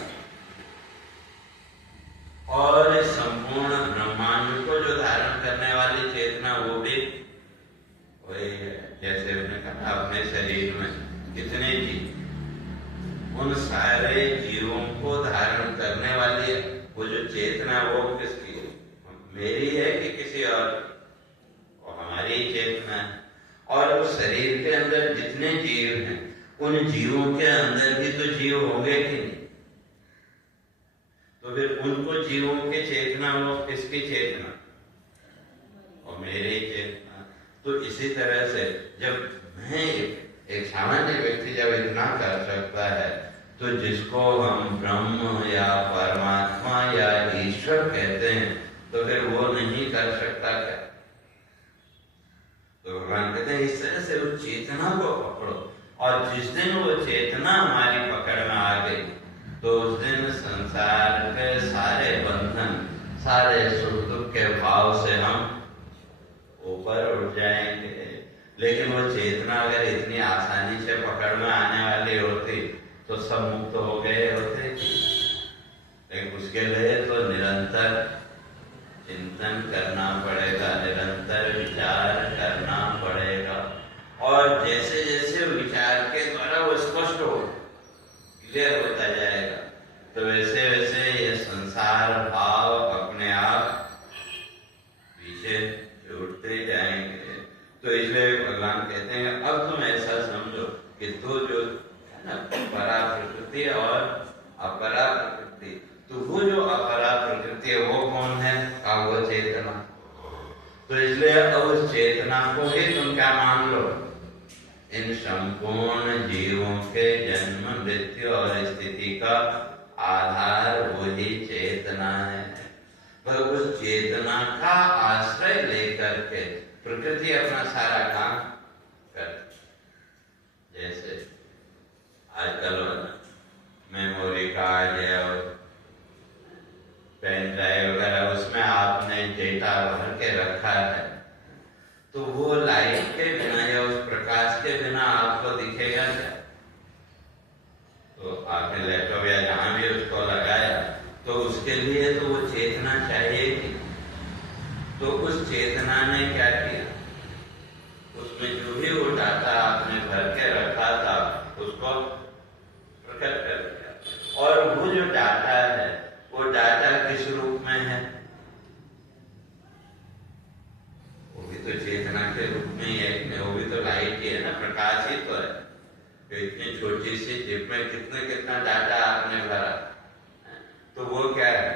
और संपूर्ण ब्रह्मांड को जो धारण करने वाली चेतना, वो भी वही है। जैसे उन्होंने कहा अपने शरीर में कितने जीव, उन सारे जीवों को धारण करने वाली वो जो चेतना, वो किसकी है? मेरी है कि किसी और? वो हमारी चेतना है। और उस शरीर के अंदर जितने जीव हैं, उन जीवों के अंदर भी तो जीव होंगे कि नहीं? तो फिर उनको जीवों की चेतना, वो किसकी चेतना? और मेरी चेतना। तो इसी तरह से जब मैं एक सामान्य व्यक्ति जब इतना कर सकता है, तो जिसको हम ब्रह्म या परमात्मा या ईश्वर कहते हैं, तो फिर वो नहीं कर सकता क्या? तो भगवान कहते हैं इस तरह से उस चेतना को पकड़ो, और जिस दिन वो चेतना हमारी पकड़ में आ गई, तो उस दिन संसार के सारे बंधन, सारे सुख दुख के भाव से हम ऊपर उठ जाएंगे। लेकिन वो चेतना अगर इतनी आसानी से पकड़ में आने वाली होती, तो सब मुक्त हो गए होते। लेकिन उसके लिए तो निरंतर चिंतन करना पड़ेगा, तो इसलिए भगवान कहते हैं अब तुम ऐसा समझो कि दो जो है ना, परा प्रकृति और अपरा प्रकृति, तो वो जो अपरा प्रकृति है वो कौन है? वो चेतना। तो इसलिए उस चेतना को ही तुम क्या मान लो? इन संपूर्ण जीवों के जन्म मृत्यु और स्थिति का आधार वही चेतना है। पर उस चेतना का आश्रय लेकर के प्रकृति अपना सारा काम करती। जैसे आजकल मेमोरी कार्ड या पेन ड्राइव वगैरह उसमें आपने डेटा भर के रखा है, तो वो लाइट के बिना या उस प्रकाश के बिना आपको दिखेगा क्या? तो आपने लैपटॉप या जहां भी उसको लगाया तो उसके लिए तो वो चेतना चाहिए थी। तो उस चेतना ने क्या किया? उसमें जो भी वो डाटा आपने भर के रखा था उसको प्रकट कर दिया। और वो जो डाटा है वो डाटा किस रूप में है? वो भी तो चेतना के रूप में ही है, वो भी तो लाइट ही है ना, प्रकाश ही तो है। तो इतनी छोटी सी चिप में कितना डाटा आपने भरा, तो वो क्या है?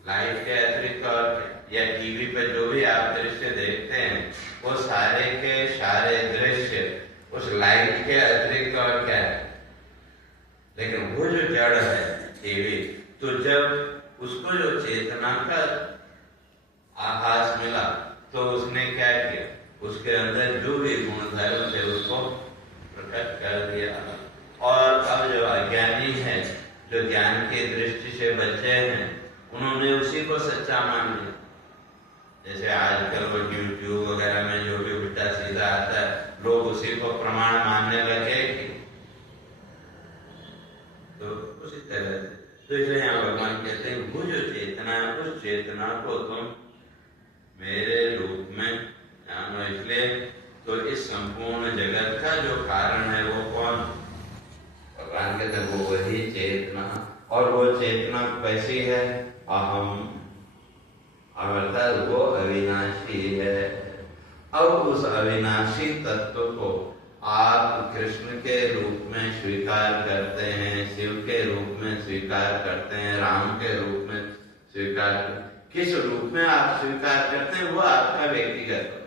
लाइट के अतिरिक्त और या टीवी पे जो भी आप दृश्य देखते हैं वो सारे के सारे दृश्य उस लाइट के अतिरिक्त और क्या है? लेकिन वो जो जड़ है टीवी, तो जब उसको जो चेतना का आभास मिला तो उसने क्या किया? उसके अंदर जो भी गुण धर्म थे उसको प्रकट कर दिया। और अब जो अज्ञानी है, जो ज्ञान की दृष्टि से बचे हैं, उन्होंने उसी को सच्चा मान लिया। जैसे आजकल वो यूट्यूब वगैरह में जो भी उल्टा सीधा आता है, लोग उसी को प्रमाण मानने लगे कि तो उसी तरह से। तो इसलिए यहाँ भगवान कहते हैं वो जो चेतना है उस चेतना को तुम मेरे रूप में जानो। इसलिए तो इस संपूर्ण जगत का जो कारण है वो कौन? भगवान कहते हैं वो वही चेतना। और वो चेतना कैसी है? अहम, अर्थात वो अविनाशी है। अब उस अविनाशी तत्व को आप कृष्ण के रूप में स्वीकार करते हैं, शिव के रूप में स्वीकार करते हैं, राम के रूप में स्वीकार करते हैं। किस रूप में आप स्वीकार करते हैं वो आपका व्यक्तिगत हो,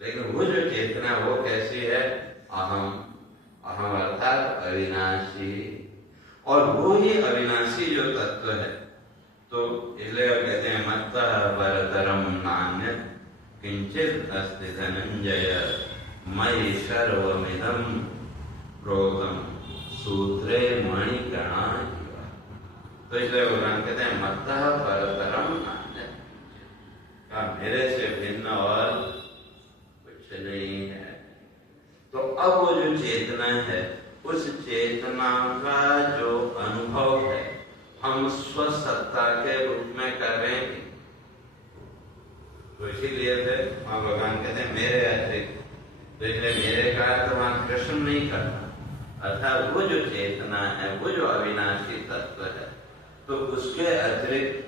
लेकिन वो जो चेतना वो कैसी है? अहम, अहम अर्थात अविनाशी। और वो ही अविनाशी जो तत्व है, तो इसलिए कहते हैं मत्तः परतरम नान्य किंचित अस्ति धनंजय मयि सर्वमिदं प्रोतम सूत्रे मणिकणा। तो इसलिए भगवान कहते हैं मत्तः परतरम नान्य, मेरे से भिन्न और कुछ नहीं है। तो अब वो जो चेतना है उस चेतना का जो अनुभव है हम स्वसत्ता के रूप में कर रहे हैं। तो इसीलिए वहां भगवान कहते हैं मेरे अतिरिक्त। तो इसलिए मेरे का तो वहां कृष्ण नहीं करना, अर्थात वो जो चेतना है वो जो अविनाशी तत्व है, तो उसके अतिरिक्त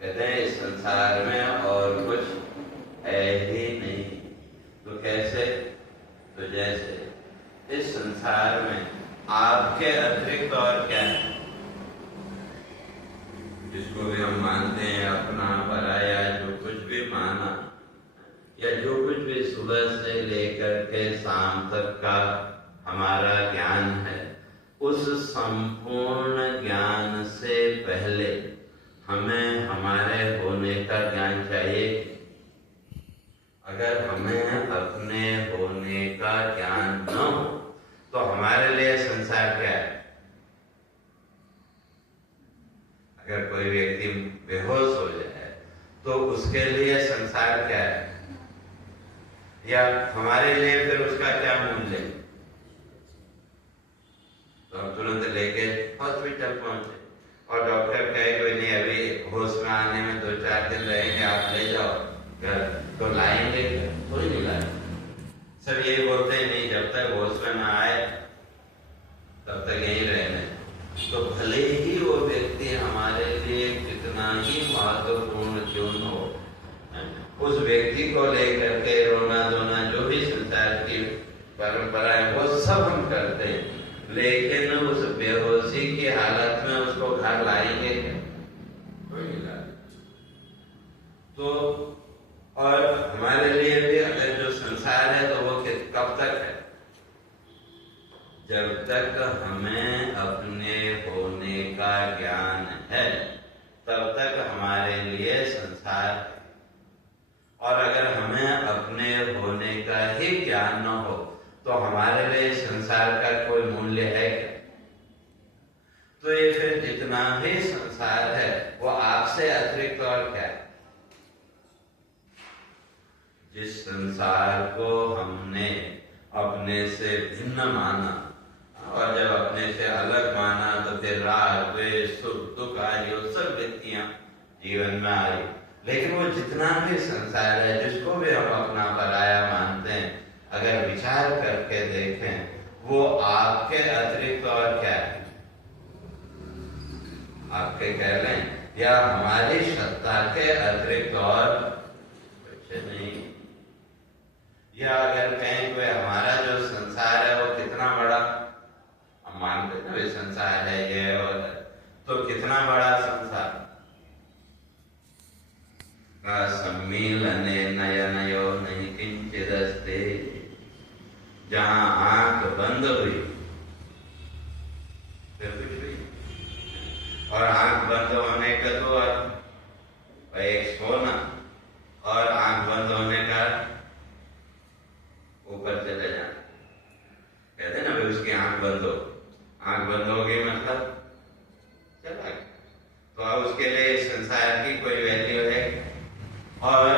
कहते हैं इस संसार में और कुछ है ही नहीं। तो कैसे? तो जैसे इस संसार में आपके अतिरिक्त और क्या है? जिसको भी हम मानते हैं अपना पराया, जो कुछ भी माना या जो कुछ भी सुबह से लेकर के शाम तक का हमारा ज्ञान है, उस संपूर्ण ज्ञान से पहले हमें हमारे होने का ज्ञान चाहिए। अगर हमें अपने होने का ज्ञान न हो तो हमारे लिए संसार क्या है? अगर कोई व्यक्ति बेहोश हो जाए तो उसके लिए संसार क्या है? या हमारे लिए फिर उसका क्या मूल्य? तो हम तुरंत लेके हॉस्पिटल पहुंचे और डॉक्टर कहे कि नहीं अभी होश में आने में 2-4 दिन रहेंगे, आप ले जाओ घर। तो लाएंगे? कोई नहीं लाएंगे। सब यही बोलते हैं नहीं, जब तक होश में ना आए तब तक यही रहने। तो भले ही वो व्यक्ति हमारे लिए कितना ही महत्वपूर्ण क्यों न हो, उस व्यक्ति को लेकर सब हम करते हैं, लेकिन उस बेहोशी की हालत में उसको घर लाएंगे क्या? कोई नहीं लाएगा। तो और हमारे लिए भी अगर जो संसार है तो वो कब तक है? जब तक हमें अपने होने का ज्ञान है तब तक हमारे लिए संसार है। और अगर हमें अपने होने का ही ज्ञान न हो तो हमारे लिए संसार का कोई मूल्य है क्या? तो ये फिर जितना भी संसार है वो आपसे अतिरिक्त और क्या है? जिस संसार को हमने अपने से भिन्न माना और जब अपने से अलग माना तो फिर राग, द्वेष, सुख, दुख आदि सब वृत्तियां जीवन में आई। लेकिन वो जितना भी संसार है जिसको भी हम अपना पराया मानते हैं, अगर विचार करके देखें वो आपके अतिरिक्त और क्या है? आपके कह लें या हमारी सत्ता के अतिरिक्त और कुछ नहीं। या अगर कहें कोई हमारा जो संसार है वो कितना बड़ा, हम मानते हैं वे संसार है ये और तो कितना बड़ा संसार? सम्मीलने नयनयो नहीं किंचिदस्ते, जहां आंख बंद हुई फिर कुछ हुई। और आंख बंद होने का तो एक सोना और आंख बंद होने का ऊपर चले जाना। कहते ना भाई उसकी आंख बंद हो, आंख बंद हो गई मतलब चला गया। तो अब उसके लिए संसार की कोई वैल्यू है? और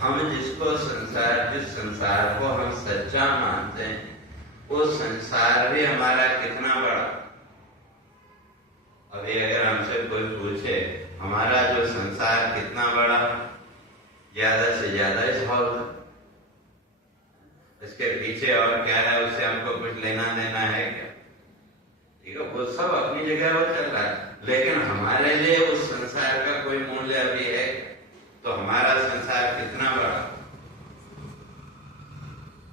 हम जिसको संसार, जिस संसार को हम सच्चा मानते हैं वो संसार भी हमारा कितना बड़ा। अभी अगर हमसे कोई पूछे हमारा जो संसार कितना बड़ा, ज्यादा से ज्यादा इस हॉल का, इसके पीछे और क्या है उससे हमको कुछ लेना देना है क्या? ठीक है, वो सब अपनी जगह वो चल रहा है, लेकिन हमारे लिए उस संसार का कोई मूल्य अभी है? तो हमारा संसार कितना बड़ा?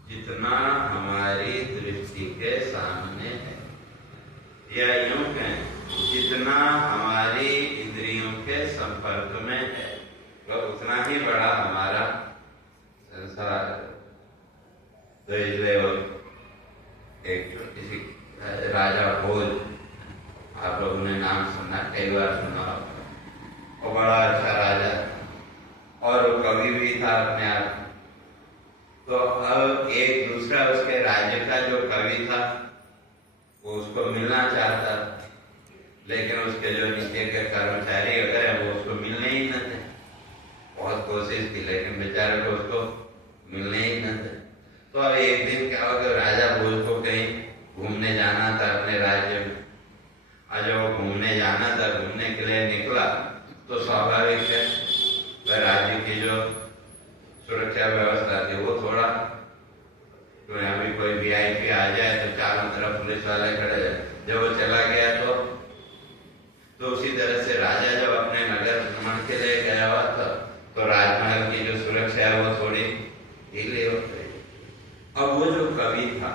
जितना हमारी दृष्टि के सामने है, या यूं कहें जितना हमारी इंद्रियों के संपर्क में है तो उतना ही बड़ा हमारा संसार है। तो इसलिए एक छोटी सी राजा भोज, आप लोगों ने नाम सुना, कई बार सुना, और बड़ा अच्छा राजा और वो कवि भी था अपने आप। तो अब एक दूसरा उसके राज्य का जो कवि था वो उसको मिलना चाहता, लेकिन उसके जो नीचे के कर्मचारी वगैरह वो उसको मिलने ही न थे। बहुत कोशिश की लेकिन बेचारे को उसको मिलने ही न थे। तो अब एक दिन क्या हो गया, राजा भोज को कहीं घूमने जाना था अपने राज्य में। और जब वो घूमने जाना था, घूमने के लिए निकला तो स्वाभाविक है वह राज्य की जो सुरक्षा व्यवस्था थी वो थोड़ा, तो यहाँ भी कोई वीआईपी आ जाए तो चारों तरफ पुलिस वाले खड़े हैं। जब वो चला गया तो उसी तरह से राजा जब अपने नगर भ्रमण के लिए गया हुआ था तो राजमहल की जो सुरक्षा है वो थोड़ी ढीली हो गई। अब वो जो कवि था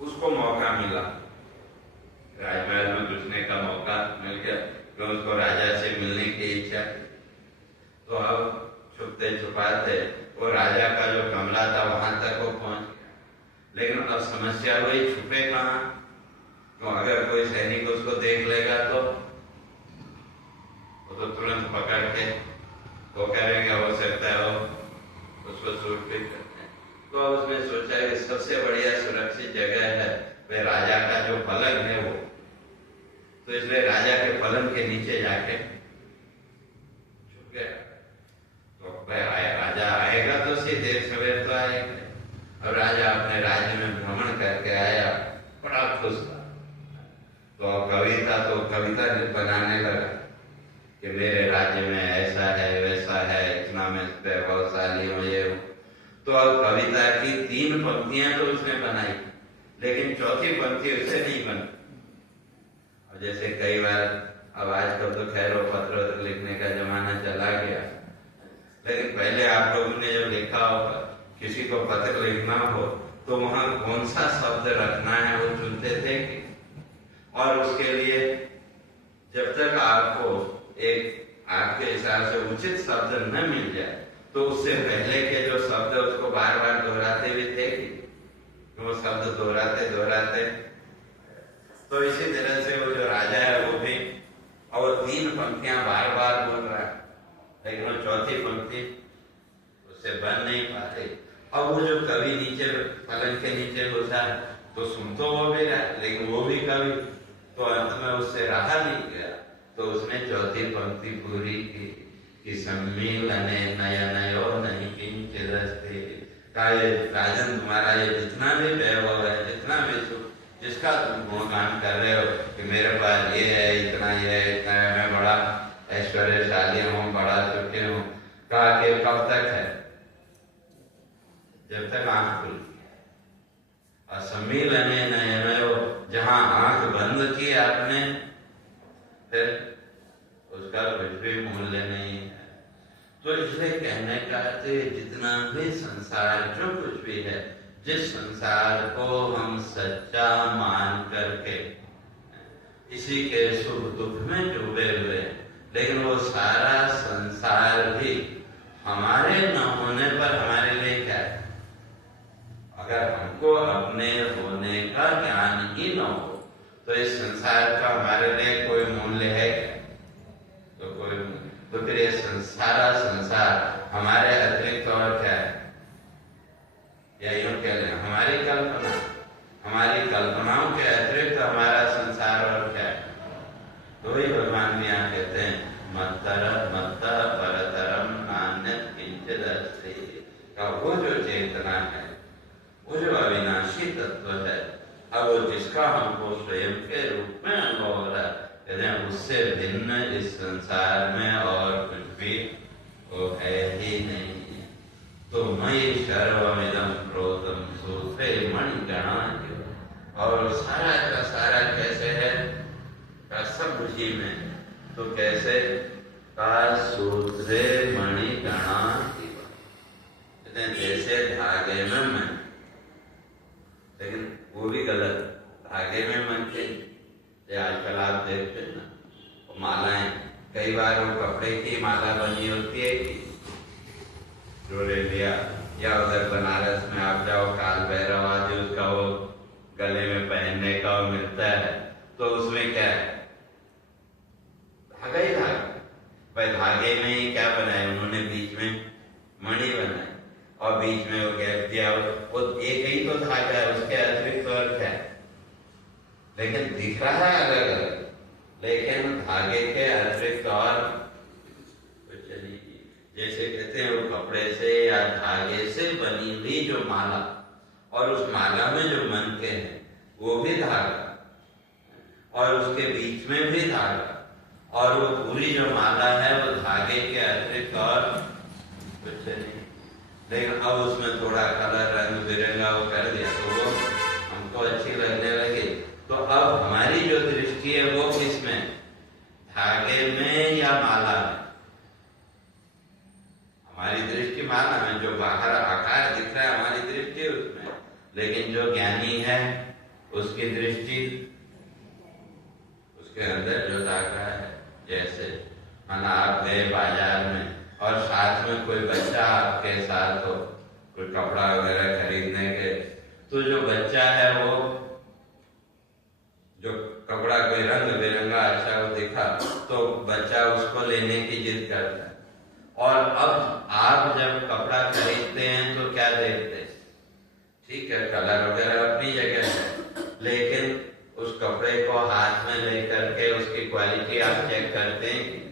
उसको मौका मिला, राजमहल में घुसने का मौका मिल गया, तो उसको राजा से मिलने की इच्छा। तो अब छुपते छुपाते वो राजा का जो कमरा था वहां तक वो पहुंच गया। लेकिन अब समस्या हुई, छुपे कहाँ? तो अगर कोई सैनिक उसको देख लेगा तो वो तो तुरंत पकड़ के तो करेंगे, हो सकता है वो उसको शूट भी करते हैं। तो अब उसने सोचा कि सबसे बढ़िया सुरक्षित जगह है वह राजा का जो पलंग है वो, तो इसलिए राजा के पलंग के नीचे जाके छुप गया। तो राजा आएगा तो सीधे सवेर तो आएगा। अब राजा अपने राज्य में भ्रमण करके आया, बड़ा खुश था। तो कवि था तो कविता बनाने लगा कि मेरे राज्य में ऐसा है वैसा है, इतना मैं वैभवशाली हूँ ये हूँ। तो अब कविता की 3 पंक्तियां तो उसने बनाई, लेकिन चौथी पंक्ति उससे नहीं बनी। और जैसे कई बार, अब आजकल तो खैर वो पत्र लिखने का जमाना चला गया, लेकिन पहले आप लोगों ने जब लिखा होगा, किसी को पत्र लिखना हो तो वहां कौन सा शब्द रखना है वो चुनते थे। और उसके लिए जब तक आपको एक आपके हिसाब से उचित शब्द न मिल जाए तो उससे पहले के जो शब्द उसको बार बार दोहराते भी थे कि वो शब्द दोहराते। तो इसी तरह से वो जो राजा है वो भी और 3 पंक्तियां बार बार बोल रहा है, लेकिन वो चौथी पंक्ति उससे बन नहीं पाते। अब वो जो कवि नीचे पलंग के नीचे घुसा तो सुन तो वो भी रहा, लेकिन वो भी कवि, तो अंत में उससे रहा नहीं गया। तो उसने चौथी पंक्ति पूरी की कि सम्मिलने नयनयो नहीं किंचिदस्ति। राजन तुम्हारा ये जितना भी वैभव है, जितना भी सुख, जिसका तुम गुणगान कर रहे हो कि मेरे पास ये है, इतना ये है, इतना है, मैं बड़ा ऐश्वर्यशाली हूँ, बड़ा सुखी हूँ, कहा कि कब तक है? जब तक आंख खुलती है। और सम्मिलने नयनयो, जहां आंख बंद की आपने फिर उसका कुछ भी मूल्य नहीं है। तो इसलिए कहने का अर्थ जितना भी संसार जो कुछ भी है, जिस संसार को हम सच्चा मान करके इसी के सुख दुख में डूबे हुए, लेकिन वो सारा संसार भी हमारे न होने पर हमारे लिए क्या है? अगर हमको अपने होने का ज्ञान ही न हो तो इस संसार का हमारे लिए कोई मूल्य है क्या? तो कोई, तो फिर ये सारा संसार हमारे अतिरिक्त और क्या है? या यूं कह लें हमारी कल्पना, हमारी कल्पनाओं के अतिरिक्त हमारा संसार और क्या है? तो वही भगवान भी यहाँ कहते हैं मत्ता परतरम नान्यत् किंचित् अस्ति। का वो जो चेतना है, वो जो अविनाशी तत्व है, अब वो जिसका हमको स्वयं के रूप में अनुभव हो रहा है, कहते हैं उससे भिन्न इस संसार में और कुछ भी वो है ही नहीं। तो मयि सर्वमिदं प्रोतं सूत्रे मणिगणा। और सारा का सारा कैसे है? का सब उसी में। तो कैसे? का सूत्रे मणिगणा, जैसे धागे में मन, लेकिन वो भी गलत, धागे में मन के आजकल आप देखते हैं ना मालाएं, कई बार वो कपड़े की माला बनी होती है कि जो ले लिया, या उधर बनारस में आप जाओ काल भैरव आदि उसका वो गले में पहनने का वो मिलता है, तो उसमें क्या है? धागा ही धागा। भाई धागे में ही क्या बनाए उन्होंने? बीच में मणि बनाए और बीच में वो गैप दिया, वो एक ही तो धागा है, उसके अतिरिक्त और क्या है? लेकिन दिख रहा है अलग अलग, लेकिन धागे के अतिरिक्त और कुछ नहीं। जैसे कहते हैं वो कपड़े से या धागे से बनी हुई जो माला, और उस माला में जो मन के हैं वो भी धागा, और उसके बीच में भी धागा, और वो पूरी जो माला है वो धागे के अतिरिक्त और कुछ नहीं। लेकिन अब उसमें थोड़ा कलर रंग बिरंगा वो कर दिया तो वो हमको अच्छी लगने लगी। तो अब हमारी जो दृष्टि है वो किसमें? धागे में या माला में? हमारी दृष्टि माला में, जो बाहर आकार दिख रहा है हमारी दृष्टि उसमें, लेकिन जो ज्ञानी है उसकी दृष्टि उसके अंदर जो धागा है। जैसे माना आप गए बाजार में और साथ में कोई बच्चा आपके साथ हो, कोई कपड़ा वगैरह खरीदने के, तो जो बच्चा है वो जो कपड़ा कोई रंग बिरंगा अच्छा वो दिखा तो बच्चा उसको लेने की जिद करता है। और अब आप जब कपड़ा खरीदते हैं तो क्या देखते हैं? ठीक है कलर वगैरह अपनी जगह है, लेकिन उस कपड़े को हाथ में लेकर के उसकी क्वालिटी आप चेक करते हैं,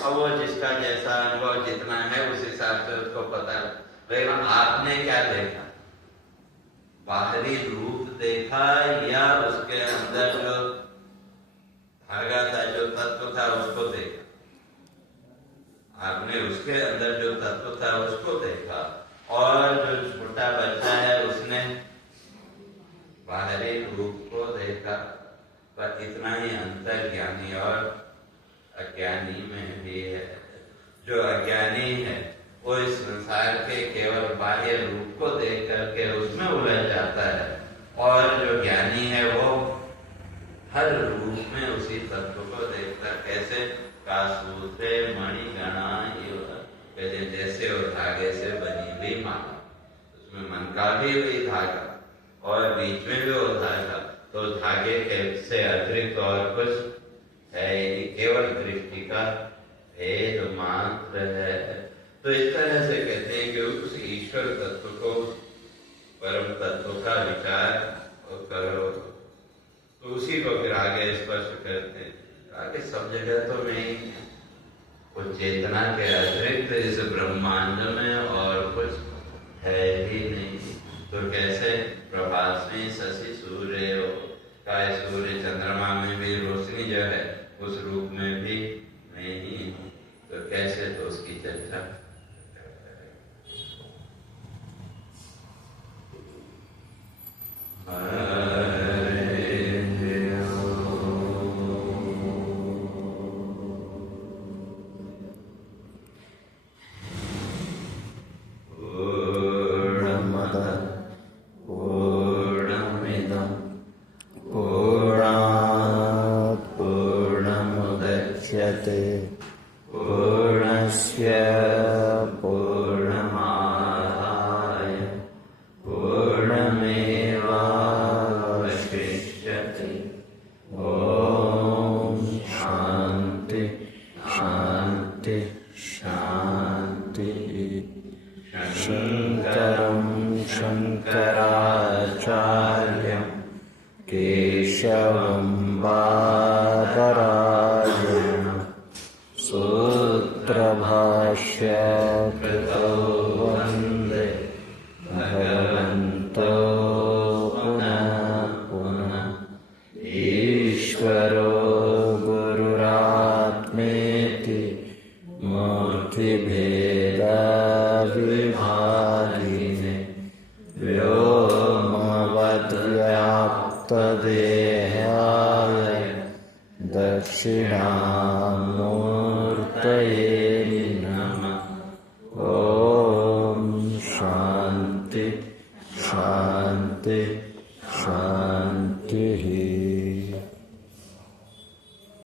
और वो जिसका जैसा अनुभव जितना है उस हिसाब से उसको पता। लेकिन आपने क्या देखा? बाहरी रूप देखा या उसके अंदर जो धागा था, जो तत्व था उसको देखा? आपने उसके अंदर जो तत्व था उसको देखा, और जो छोटा बच्चा है उसने बाहरी रूप को देखा। पर इतना ही अंतर ज्ञानी और अज्ञानी में भी है। जो अज्ञानी है वो इस संसार के केवल बाह्य रूप को देख करके उसमें उलझ जाता है। और जो ज्ञानी है वो हर रूप में उसी तत्व को देखता है। कैसे कासूत्रे मणिगणा कहते जैसे वो धागे से बनी हुई माला, उसमें मन का भी वही धागा और बीच में भी वो धागा, तो धागे के से अतिरिक्त और कुछ है, केवल दृष्टि का भेद मात्र है। तो इस तरह से कहते हैं कि उस ईश्वर तत्व को, परम तत्व का विचार करो, तो उसी को फिर आगे स्पर्श करते हैं। आगे सब जगह तो नहीं है, कुछ चेतना के अतिरिक्त इस ब्रह्मांड में और कुछ है ही नहीं। तो कैसे प्रभास में शशि सूर्य का, सूर्य चंद्रमा में भी रोशनी जो है उस रूप में भी नहीं, तो कैसे तो उसकी चर्चा पूर्णस्य पूर्णमादाय पूर्णमेवावशिष्यते। ॐ शान्ति शान्ति शान्ति। शङ्करं शङ्कराचार्यं केशवं बादरायणं सूत्रभाष्य कृतौ वन्दे भगवन्तो पुनः पुनः। ईश्वरो गुरुरात्मेति मूर्तिभेदविभागिने व्योमवद्व्याप्तदेहाय दक्षिणामूर्तये